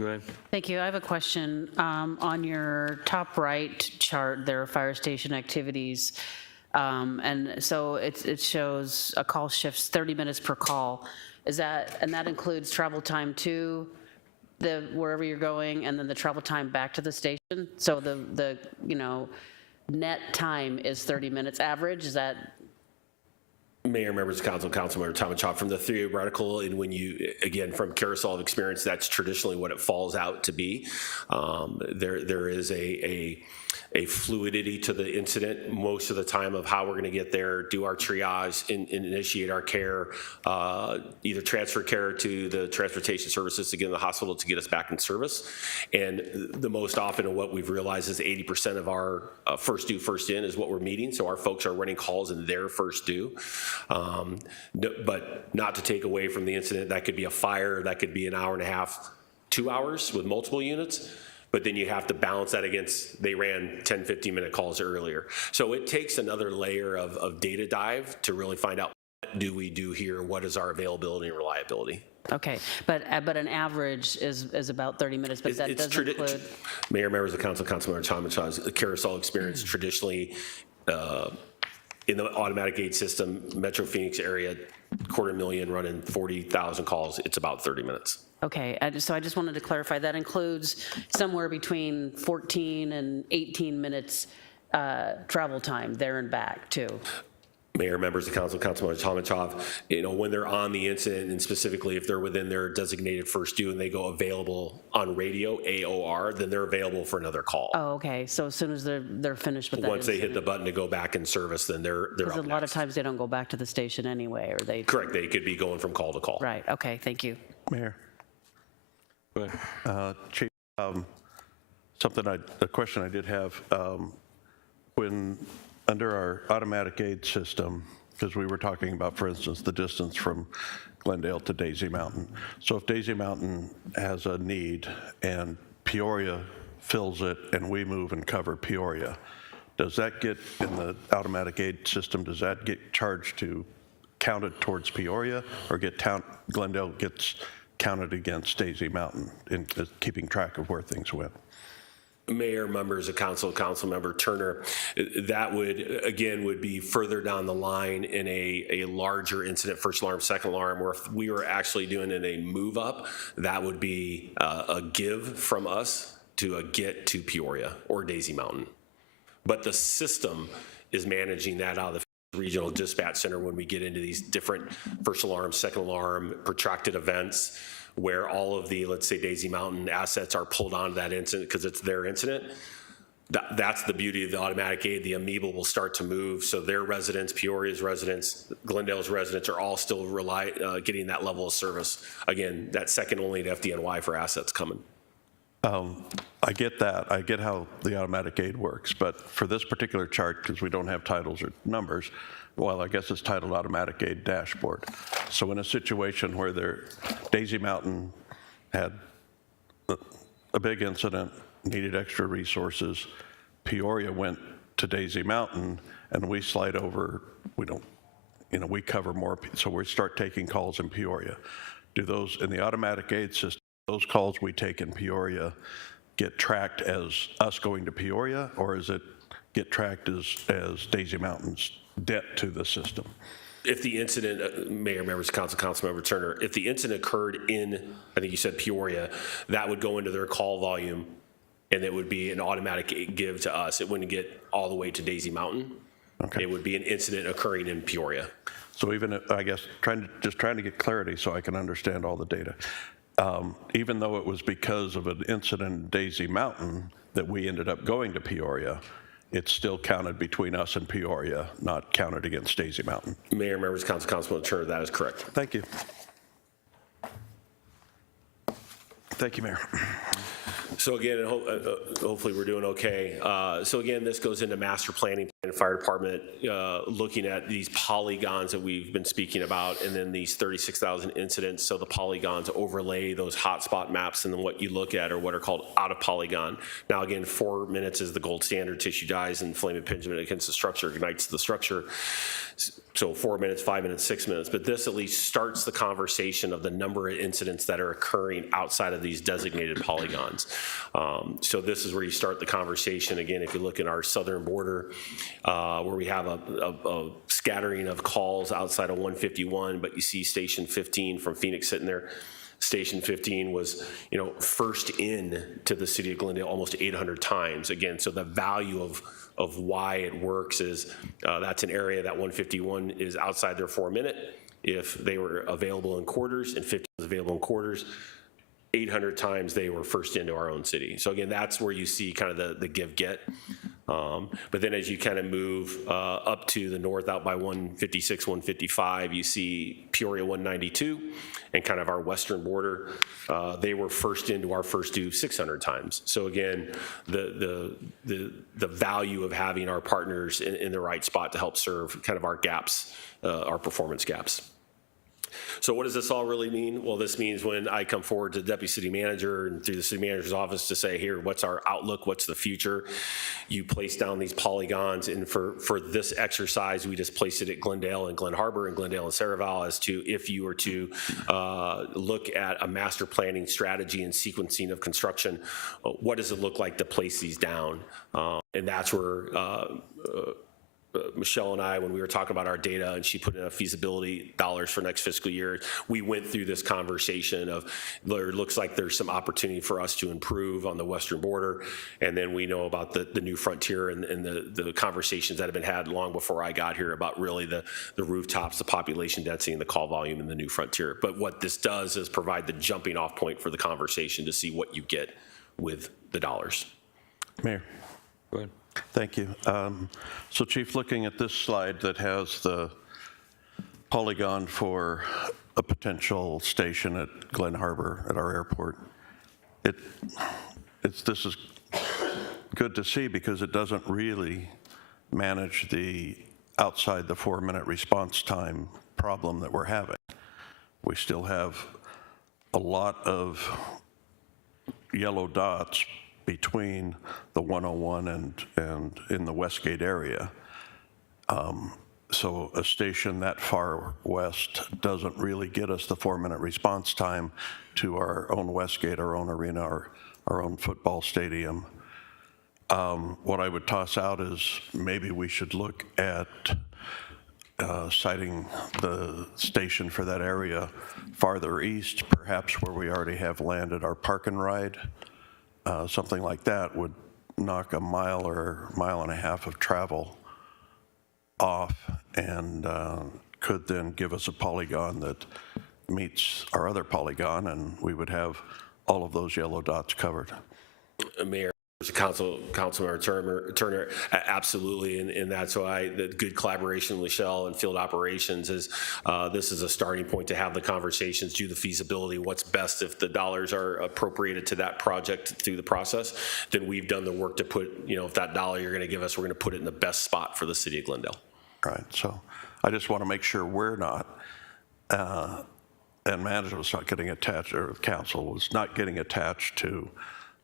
Go ahead. Thank you. I have a question. On your top right chart, there are fire station activities. And so it shows a call shifts 30 minutes per call. And that includes travel time to wherever you're going, and then the travel time back to the station? So the you know, net time is 30 minutes average, is that? Mayor, members of council, Councilmember Tomichov, from the theoretical, and when you, again, from carousel of experience, that's traditionally what it falls out to be. There is a fluidity to the incident most of the time of how we're going to get there, do our triage, and initiate our care, either transfer care to the transportation services to get in the hospital to get us back in service. And the most often what we've realized is 80% of our first due, first in is what we're meeting. So our folks are running calls in their first due. But not to take away from the incident, that could be a fire, that could be an hour and a half, 2 hours with multiple units. But then you have to balance that against, they ran 10, 15-minute calls earlier. So it takes another layer of data dive to really find out, what do we do here? What is our availability and reliability? Okay, but an average is about 30 minutes, but that doesn't include? Mayor, members of council, Councilmember Tomichov, the carousel experience traditionally in the automatic gate system, Metro Phoenix area, 250,000 running 40,000 calls, it's about 30 minutes. Okay, so I just wanted to clarify, that includes somewhere between 14 and 18 minutes travel time there and back too? Mayor, members of council, Councilmember Tomichov, you know, when they're on the incident, and specifically if they're within their designated first due and they go available on radio, AOR, then they're available for another call. Oh, okay, so as soon as they're finished with that Once they hit the incident. button to go back in service, then they're up Because a lot of next. times they don't go back to the station anyway, or they? Correct, they could be going from call to call. Right, okay, thank you. Mayor. Go ahead. Chief, a question I did have, when under our automatic aid system, because we were talking about, for instance, the distance from Glendale to Daisy Mountain. So if Daisy Mountain has a need and Peoria fills it and we move and cover Peoria, does that get in the automatic aid system, does that get charged to counted towards Peoria, or Glendale gets counted against Daisy Mountain in keeping track of where things went? Mayor, members of council, Councilmember Turner, that would be further down the line in a larger incident, first alarm, second alarm, where if we were actually doing a move up, that would be a give from us to a get to Peoria or Daisy Mountain. But the system is managing that out of the regional dispatch center when we get into these different first alarm, second alarm, protracted events, where all of the, let's say, Daisy Mountain assets are pulled onto that incident because it's their incident. That's the beauty of the automatic aid. The amoeba will start to move, so their residents, Peoria's residents, Glendale's residents are all still getting that level of service. Again, that's second only to FDNY for assets coming. I get that. I get how the automatic aid works, but for this particular chart, because we don't have titles or numbers, well, I guess it's titled Automatic Aid Dashboard. So in a situation where Daisy Mountain had a big incident, needed extra resources, Peoria went to Daisy Mountain, and we slide over, we cover more, so we start taking calls in Peoria. Do those, in the automatic aid system, those calls we take in Peoria get tracked as us going to Peoria, or is it get tracked as Daisy Mountain's debt to the system. If the incident, Mayor, members of council, Councilmember Turner, if the incident occurred in, I think you said Peoria, that would go into their call volume, and it would be an automatic give to us. It wouldn't get all the way to Daisy Mountain. Okay. It would be an incident occurring in Peoria. So even if, I guess, trying to get clarity so I can understand all the data. Even though it was because of an incident in Daisy Mountain that we ended up going to Peoria, it's still counted between us and Peoria, not counted against Daisy Mountain. Mayor, members of council, Councilmember Turner, that is correct. Thank you. Thank you, Mayor. So again, hopefully we're doing okay. So again, this goes into master planning and fire department, looking at these polygons that we've been speaking about, and then these 36,000 incidents. So the polygons overlay those hotspot maps, and then what you look at are what are called out of polygon. Now again, 4 minutes is the gold standard. Tissue dies and flame impingement against the structure ignites the structure. So 4 minutes, 5 minutes, 6 minutes, but this at least starts the conversation of the number of incidents that are occurring outside of these designated polygons. So this is where you start the conversation. Again, if you look at our southern border, where we have a scattering of calls outside of 151, but you see Station 15 from Phoenix sitting there. Station 15 was, first in to the city of Glendale almost 800 times. Again, so the value of why it works is that's an area that 151 is outside their 4 minute. If they were available in quarters and 50 was available in quarters, 800 times they were first into our own city. So again, that's where you see kind of the give-get. But then as you kind of move up to the north out by 156, 155, you see Peoria 192 and kind of our western border. They were first into our first due 600 times. So again, the value of having our partners in the right spot to help serve kind of our gaps, our performance gaps. So what does this all really mean? Well, this means when I come forward to the deputy city manager and through the city manager's office to say, here, what's our outlook? What's the future? You place down these polygons, and for this exercise, we just placed it at Glendale and Glen Harbor and Glendale and Saraval as to if you were to look at a master planning strategy and sequencing of construction, what does it look like to place these down? And that's where Michelle and I, when we were talking about our data and she put in a feasibility dollars for next fiscal year, we went through this conversation of there looks like there's some opportunity for us to improve on the western border. And then we know about the new frontier and the conversations that have been had long before I got here about really the rooftops, the population density, and the call volume in the new frontier. But what this does is provide the jumping off point for the conversation to see what you get with the dollars. Mayor. Go ahead. Thank you. So Chief, looking at this slide that has the polygon for a potential station at Glen Harbor at our airport, this is good to see because it doesn't really manage the outside the 4 minute response time problem that we're having. We still have a lot of yellow dots between the 101 and in the Westgate area. So a station that far west doesn't really get us the 4 minute response time to our own Westgate, our own arena, our own football stadium. What I would toss out is maybe we should look at siting the station for that area farther east, perhaps where we already have landed our park and ride. Something like that would knock a mile or mile and a half of travel off and could then give us a polygon that meets our other polygon, and we would have all of those yellow dots covered. Mayor, Councilmember Turner, absolutely, and that's why the good collaboration with Michelle and field operations is this is a starting point to have the conversations, do the feasibility, what's best if the dollars are appropriated to that project through the process. Then we've done the work to put, if that dollar you're going to give us, we're going to put it in the best spot for the city of Glendale. Right, so I just want to make sure we're not, and management's not getting attached, or council was not getting attached to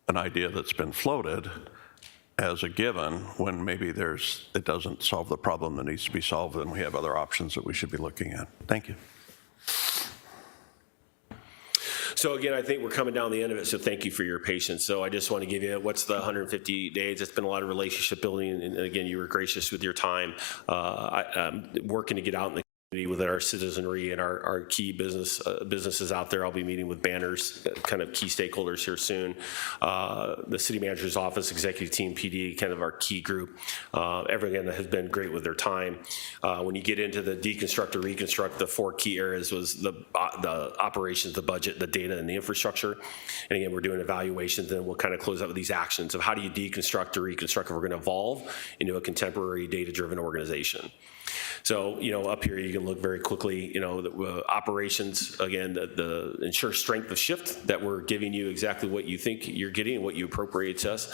an idea that's been floated as a given when maybe it doesn't solve the problem that needs to be solved, and we have other options that we should be looking at. Thank you. So again, I think we're coming down the end of it, so thank you for your patience. So I just want to give you, what's the 150 days? It's been a lot of relationship building, and again, you were gracious with your time. I'm working to get out in the community with our citizenry and our key businesses out there. I'll be meeting with banners, kind of key stakeholders here soon. The city manager's office, executive team, PD, kind of our key group. Everyone has been great with their time. When you get into the deconstruct or reconstruct, the 4 key areas was the operations, the budget, the data, and the infrastructure. And again, we're doing evaluations, and we'll kind of close out with these actions of how do you deconstruct or reconstruct if we're going to evolve into a contemporary data-driven organization. So, up here you can look very quickly, the operations, again, the ensure strength of shift, that we're giving you exactly what you think you're getting and what you appropriate to us.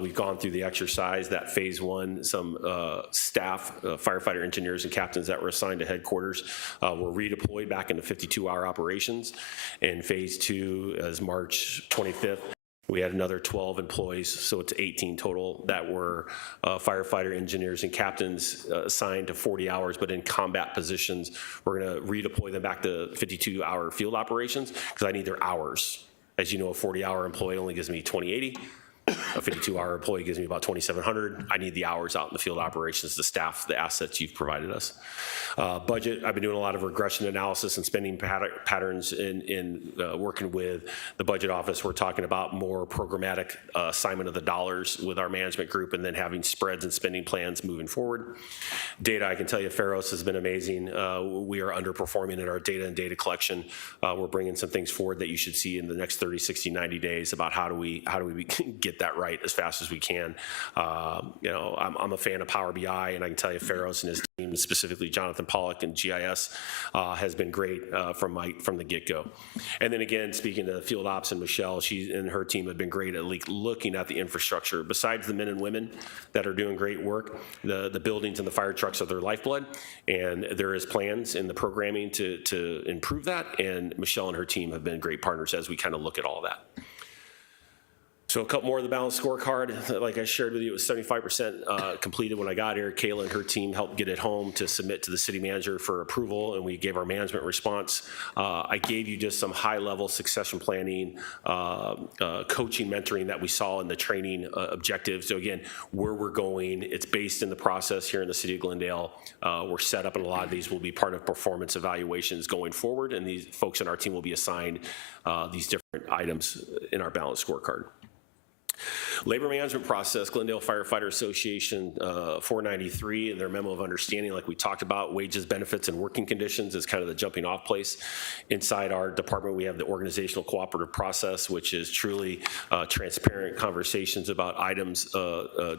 We've gone through the exercise, that phase 1, some staff, firefighter engineers and captains that were assigned to headquarters were redeployed back into 52-hour operations. And phase 2 is March 25th. We had another 12 employees, so it's 18 total that were firefighter engineers and captains assigned to 40 hours, but in combat positions. We're going to redeploy them back to 52-hour field operations because I need their hours. As you know, a 40-hour employee only gives me 2080. A 52-hour employee gives me about 2,700. I need the hours out in the field operations, the staff, the assets you've provided us. Budget, I've been doing a lot of regression analysis and spending patterns in working with the budget office. We're talking about more programmatic assignment of the dollars with our management group, and then having spreads and spending plans moving forward. Data, I can tell you, Pharos has been amazing. We are underperforming in our data and data collection. We're bringing some things forward that you should see in the next 30, 60, 90 days about how do we get that right as fast as we can. I'm a fan of Power BI, and I can tell you Pharos and his team, specifically Jonathan Pollock and GIS, has been great from the get-go. And then again, speaking to field ops and Michelle, she and her team have been great at looking at the infrastructure. Besides the men and women that are doing great work, the buildings and the fire trucks are their lifeblood, and there is plans in the programming to improve that, and Michelle and her team have been great partners as we kind of look at all that. So a couple more of the balanced scorecard. Like I shared with you, it was 75% completed when I got here. Kayla and her team helped get it home to submit to the city manager for approval, and we gave our management response. I gave you just some high-level succession planning, coaching, mentoring that we saw in the training objectives. So again, where we're going, it's based in the process here in the city of Glendale. We're set up, and a lot of these will be part of performance evaluations going forward, and these folks on our team will be assigned these different items in our balanced scorecard. Labor management process, Glendale Firefighter Association 493, and their memo of understanding, like we talked about, wages, benefits, and working conditions is kind of the jumping off place. Inside our department, we have the organizational cooperative process, which is truly transparent conversations about items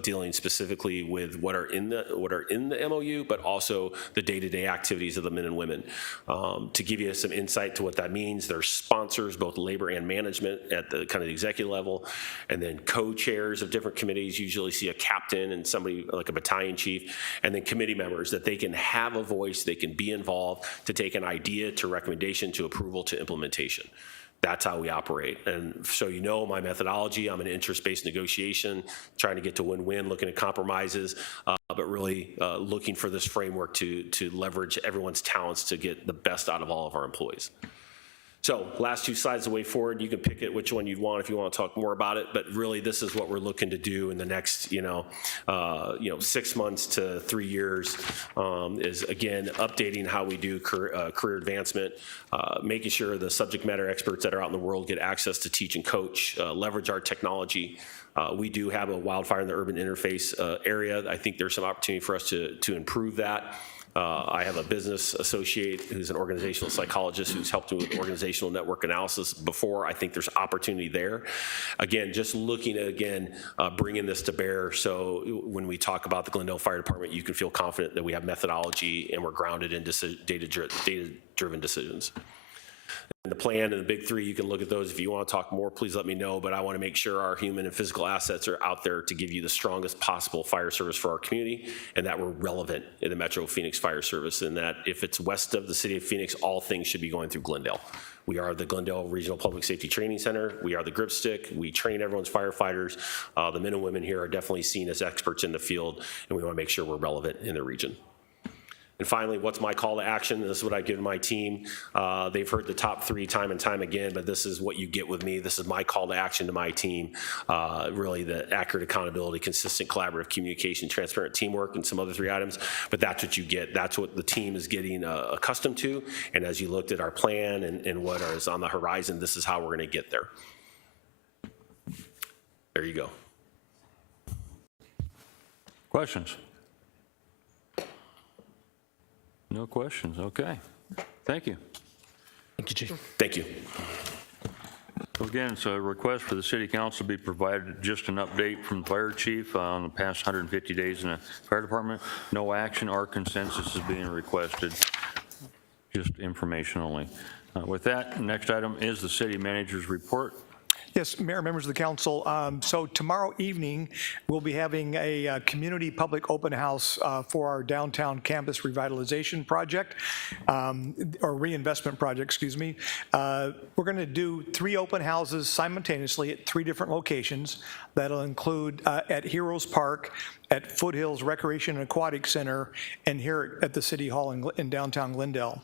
dealing specifically with what are in the MOU, but also the day-to-day activities of the men and women. To give you some insight to what that means, there's sponsors, both labor and management at the kind of the executive level, and then co-chairs of different committees. Usually see a captain and somebody like a battalion chief, and then committee members that they can have a voice, they can be involved to take an idea to recommendation to approval to implementation. That's how we operate. And so my methodology, I'm an interest-based negotiation, trying to get to win-win, looking at compromises, but really looking for this framework to leverage everyone's talents to get the best out of all of our employees. So last 2 slides, the way forward, you can pick it which one you'd want if you want to talk more about it, but really this is what we're looking to do in the next 6 months to 3 years, is again updating how we do career advancement, making sure the subject matter experts that are out in the world get access to teach and coach, leverage our technology. We do have a wildfire in the urban interface area. I think there's some opportunity for us to improve that. I have a business associate who's an organizational psychologist who's helped me with organizational network analysis before. I think there's opportunity there. Again, just looking at, bringing this to bear, so when we talk about the Glendale Fire Department, you can feel confident that we have methodology and we're grounded in data-driven decisions. And the plan and the big 3, you can look at those. If you want to talk more, please let me know, but I want to make sure our human and physical assets are out there to give you the strongest possible fire service for our community, and that we're relevant in the Metro Phoenix Fire Service, and that if it's west of the city of Phoenix, all things should be going through Glendale. We are the Glendale Regional Public Safety Training Center. We are the grip stick. We train everyone's firefighters. The men and women here are definitely seen as experts in the field, and we want to make sure we're relevant in the region. And finally, what's my call to action? This is what I give my team. They've heard the top 3 time and time again, but this is what you get with me. This is my call to action to my team. Really the accurate accountability, consistent collaborative communication, transparent teamwork, and some other 3 items. But that's what you get. That's what the team is getting accustomed to. And as you looked at our plan and what is on the horizon, this is how we're going to get there. There you go. Questions? No questions, okay. Thank you. Thank you, Chief. Thank you. So again, it's a request for the city council to be provided just an update from the fire chief on the past 150 days in the fire department. No action or consensus is being requested, just information only. With that, next item is the city manager's report. Yes, Mayor, members of the council. So tomorrow evening, we'll be having a community public open house for our downtown campus revitalization project, or reinvestment project, excuse me. We're going to do 3 open houses simultaneously at 3 different locations. That'll include at Heroes Park, at Foothills Recreation and Aquatic Center, and here at the City Hall in downtown Glendale.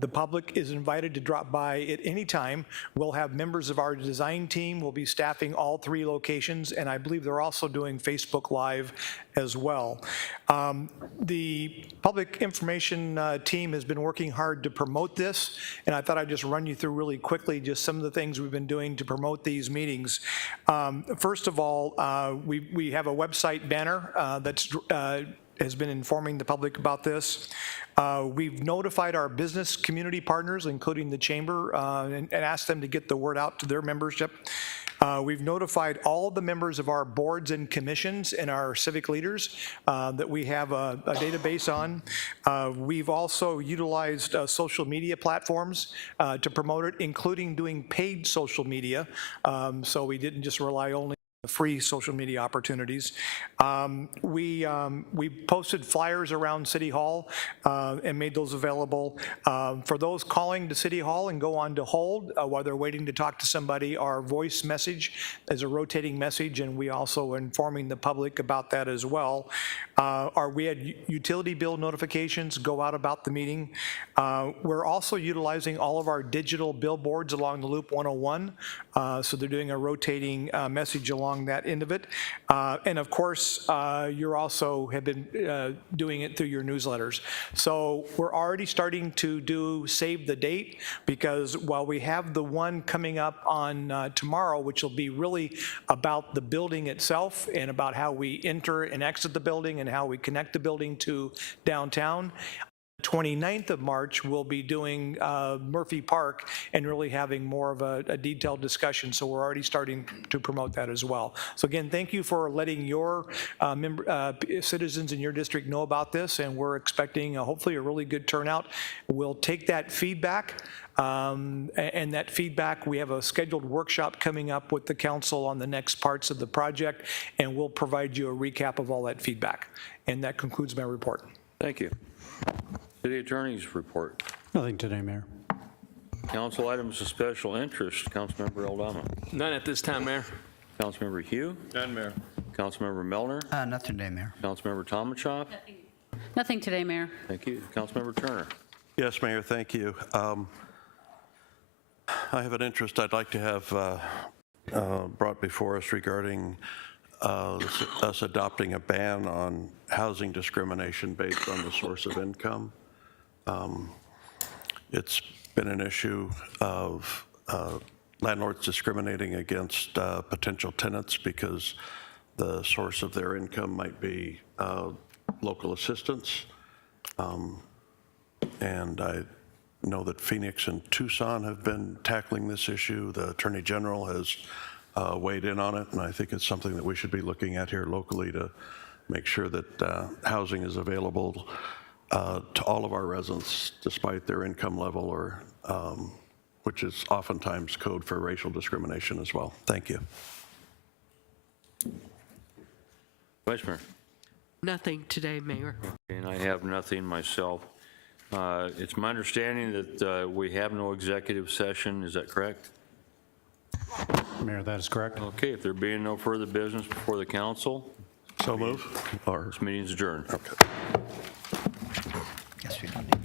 The public is invited to drop by at any time. We'll have members of our design team. We'll be staffing all 3 locations, and I believe they're also doing Facebook Live as well. The public information team has been working hard to promote this, and I thought I'd just run you through really quickly just some of the things we've been doing to promote these meetings. First of all, we have a website banner that's has been informing the public about this. We've notified our business community partners, including the chamber, and asked them to get the word out to their membership. We've notified all the members of our boards and commissions and our civic leaders that we have a database on. We've also utilized social media platforms to promote it, including doing paid social media. So we didn't just rely only free social media opportunities. We posted flyers around City Hall and made those available. For those calling to City Hall and go on to hold while they're waiting to talk to somebody, our voice message is a rotating message, and we also are informing the public about that as well. We had utility bill notifications go out about the meeting. We're also utilizing all of our digital billboards along the Loop 101, so they're doing a rotating message along that end of it. And of course, you also have been doing it through your newsletters. So we're already starting to do Save the Date, because while we have the one coming up on tomorrow, which will be really about the building itself and about how we enter and exit the building and how we connect the building to downtown, 29th of March, we'll be doing Murphy Park and really having more of a detailed discussion. So we're already starting to promote that as well. So again, thank you for letting your citizens in your district know about this, and we're expecting hopefully a really good turnout. We'll take that feedback. And that feedback, we have a scheduled workshop coming up with the council on the next parts of the project, and we'll provide you a recap of all that feedback. And that concludes my report. Thank you. City Attorney's report. Nothing today, Mayor. Council items of special interest. Councilmember Aldama. None at this time, Mayor. Councilmember Hugh. None, Mayor. Councilmember Melner. Nothing today, Mayor. Councilmember Tomachoff. Nothing today, Mayor. Thank you. Councilmember Turner. Yes, Mayor, thank you. I have an interest I'd like to have brought before us regarding us adopting a ban on housing discrimination based on the source of income. It's been an issue of landlords discriminating against potential tenants because the source of their income might be local assistance. And I know that Phoenix and Tucson have been tackling this issue. The Attorney General has weighed in on it, and I think it's something that we should be looking at here locally to make sure that housing is available to all of our residents despite their income level, or which is oftentimes code for racial discrimination as well. Thank you. Vice Mayor. Nothing today, Mayor. And I have nothing myself. It's my understanding that we have no executive session. Is that correct? Mayor, that is correct. Okay, if there being no further business before the council, So move. Or this meeting is adjourned. okay. we don't need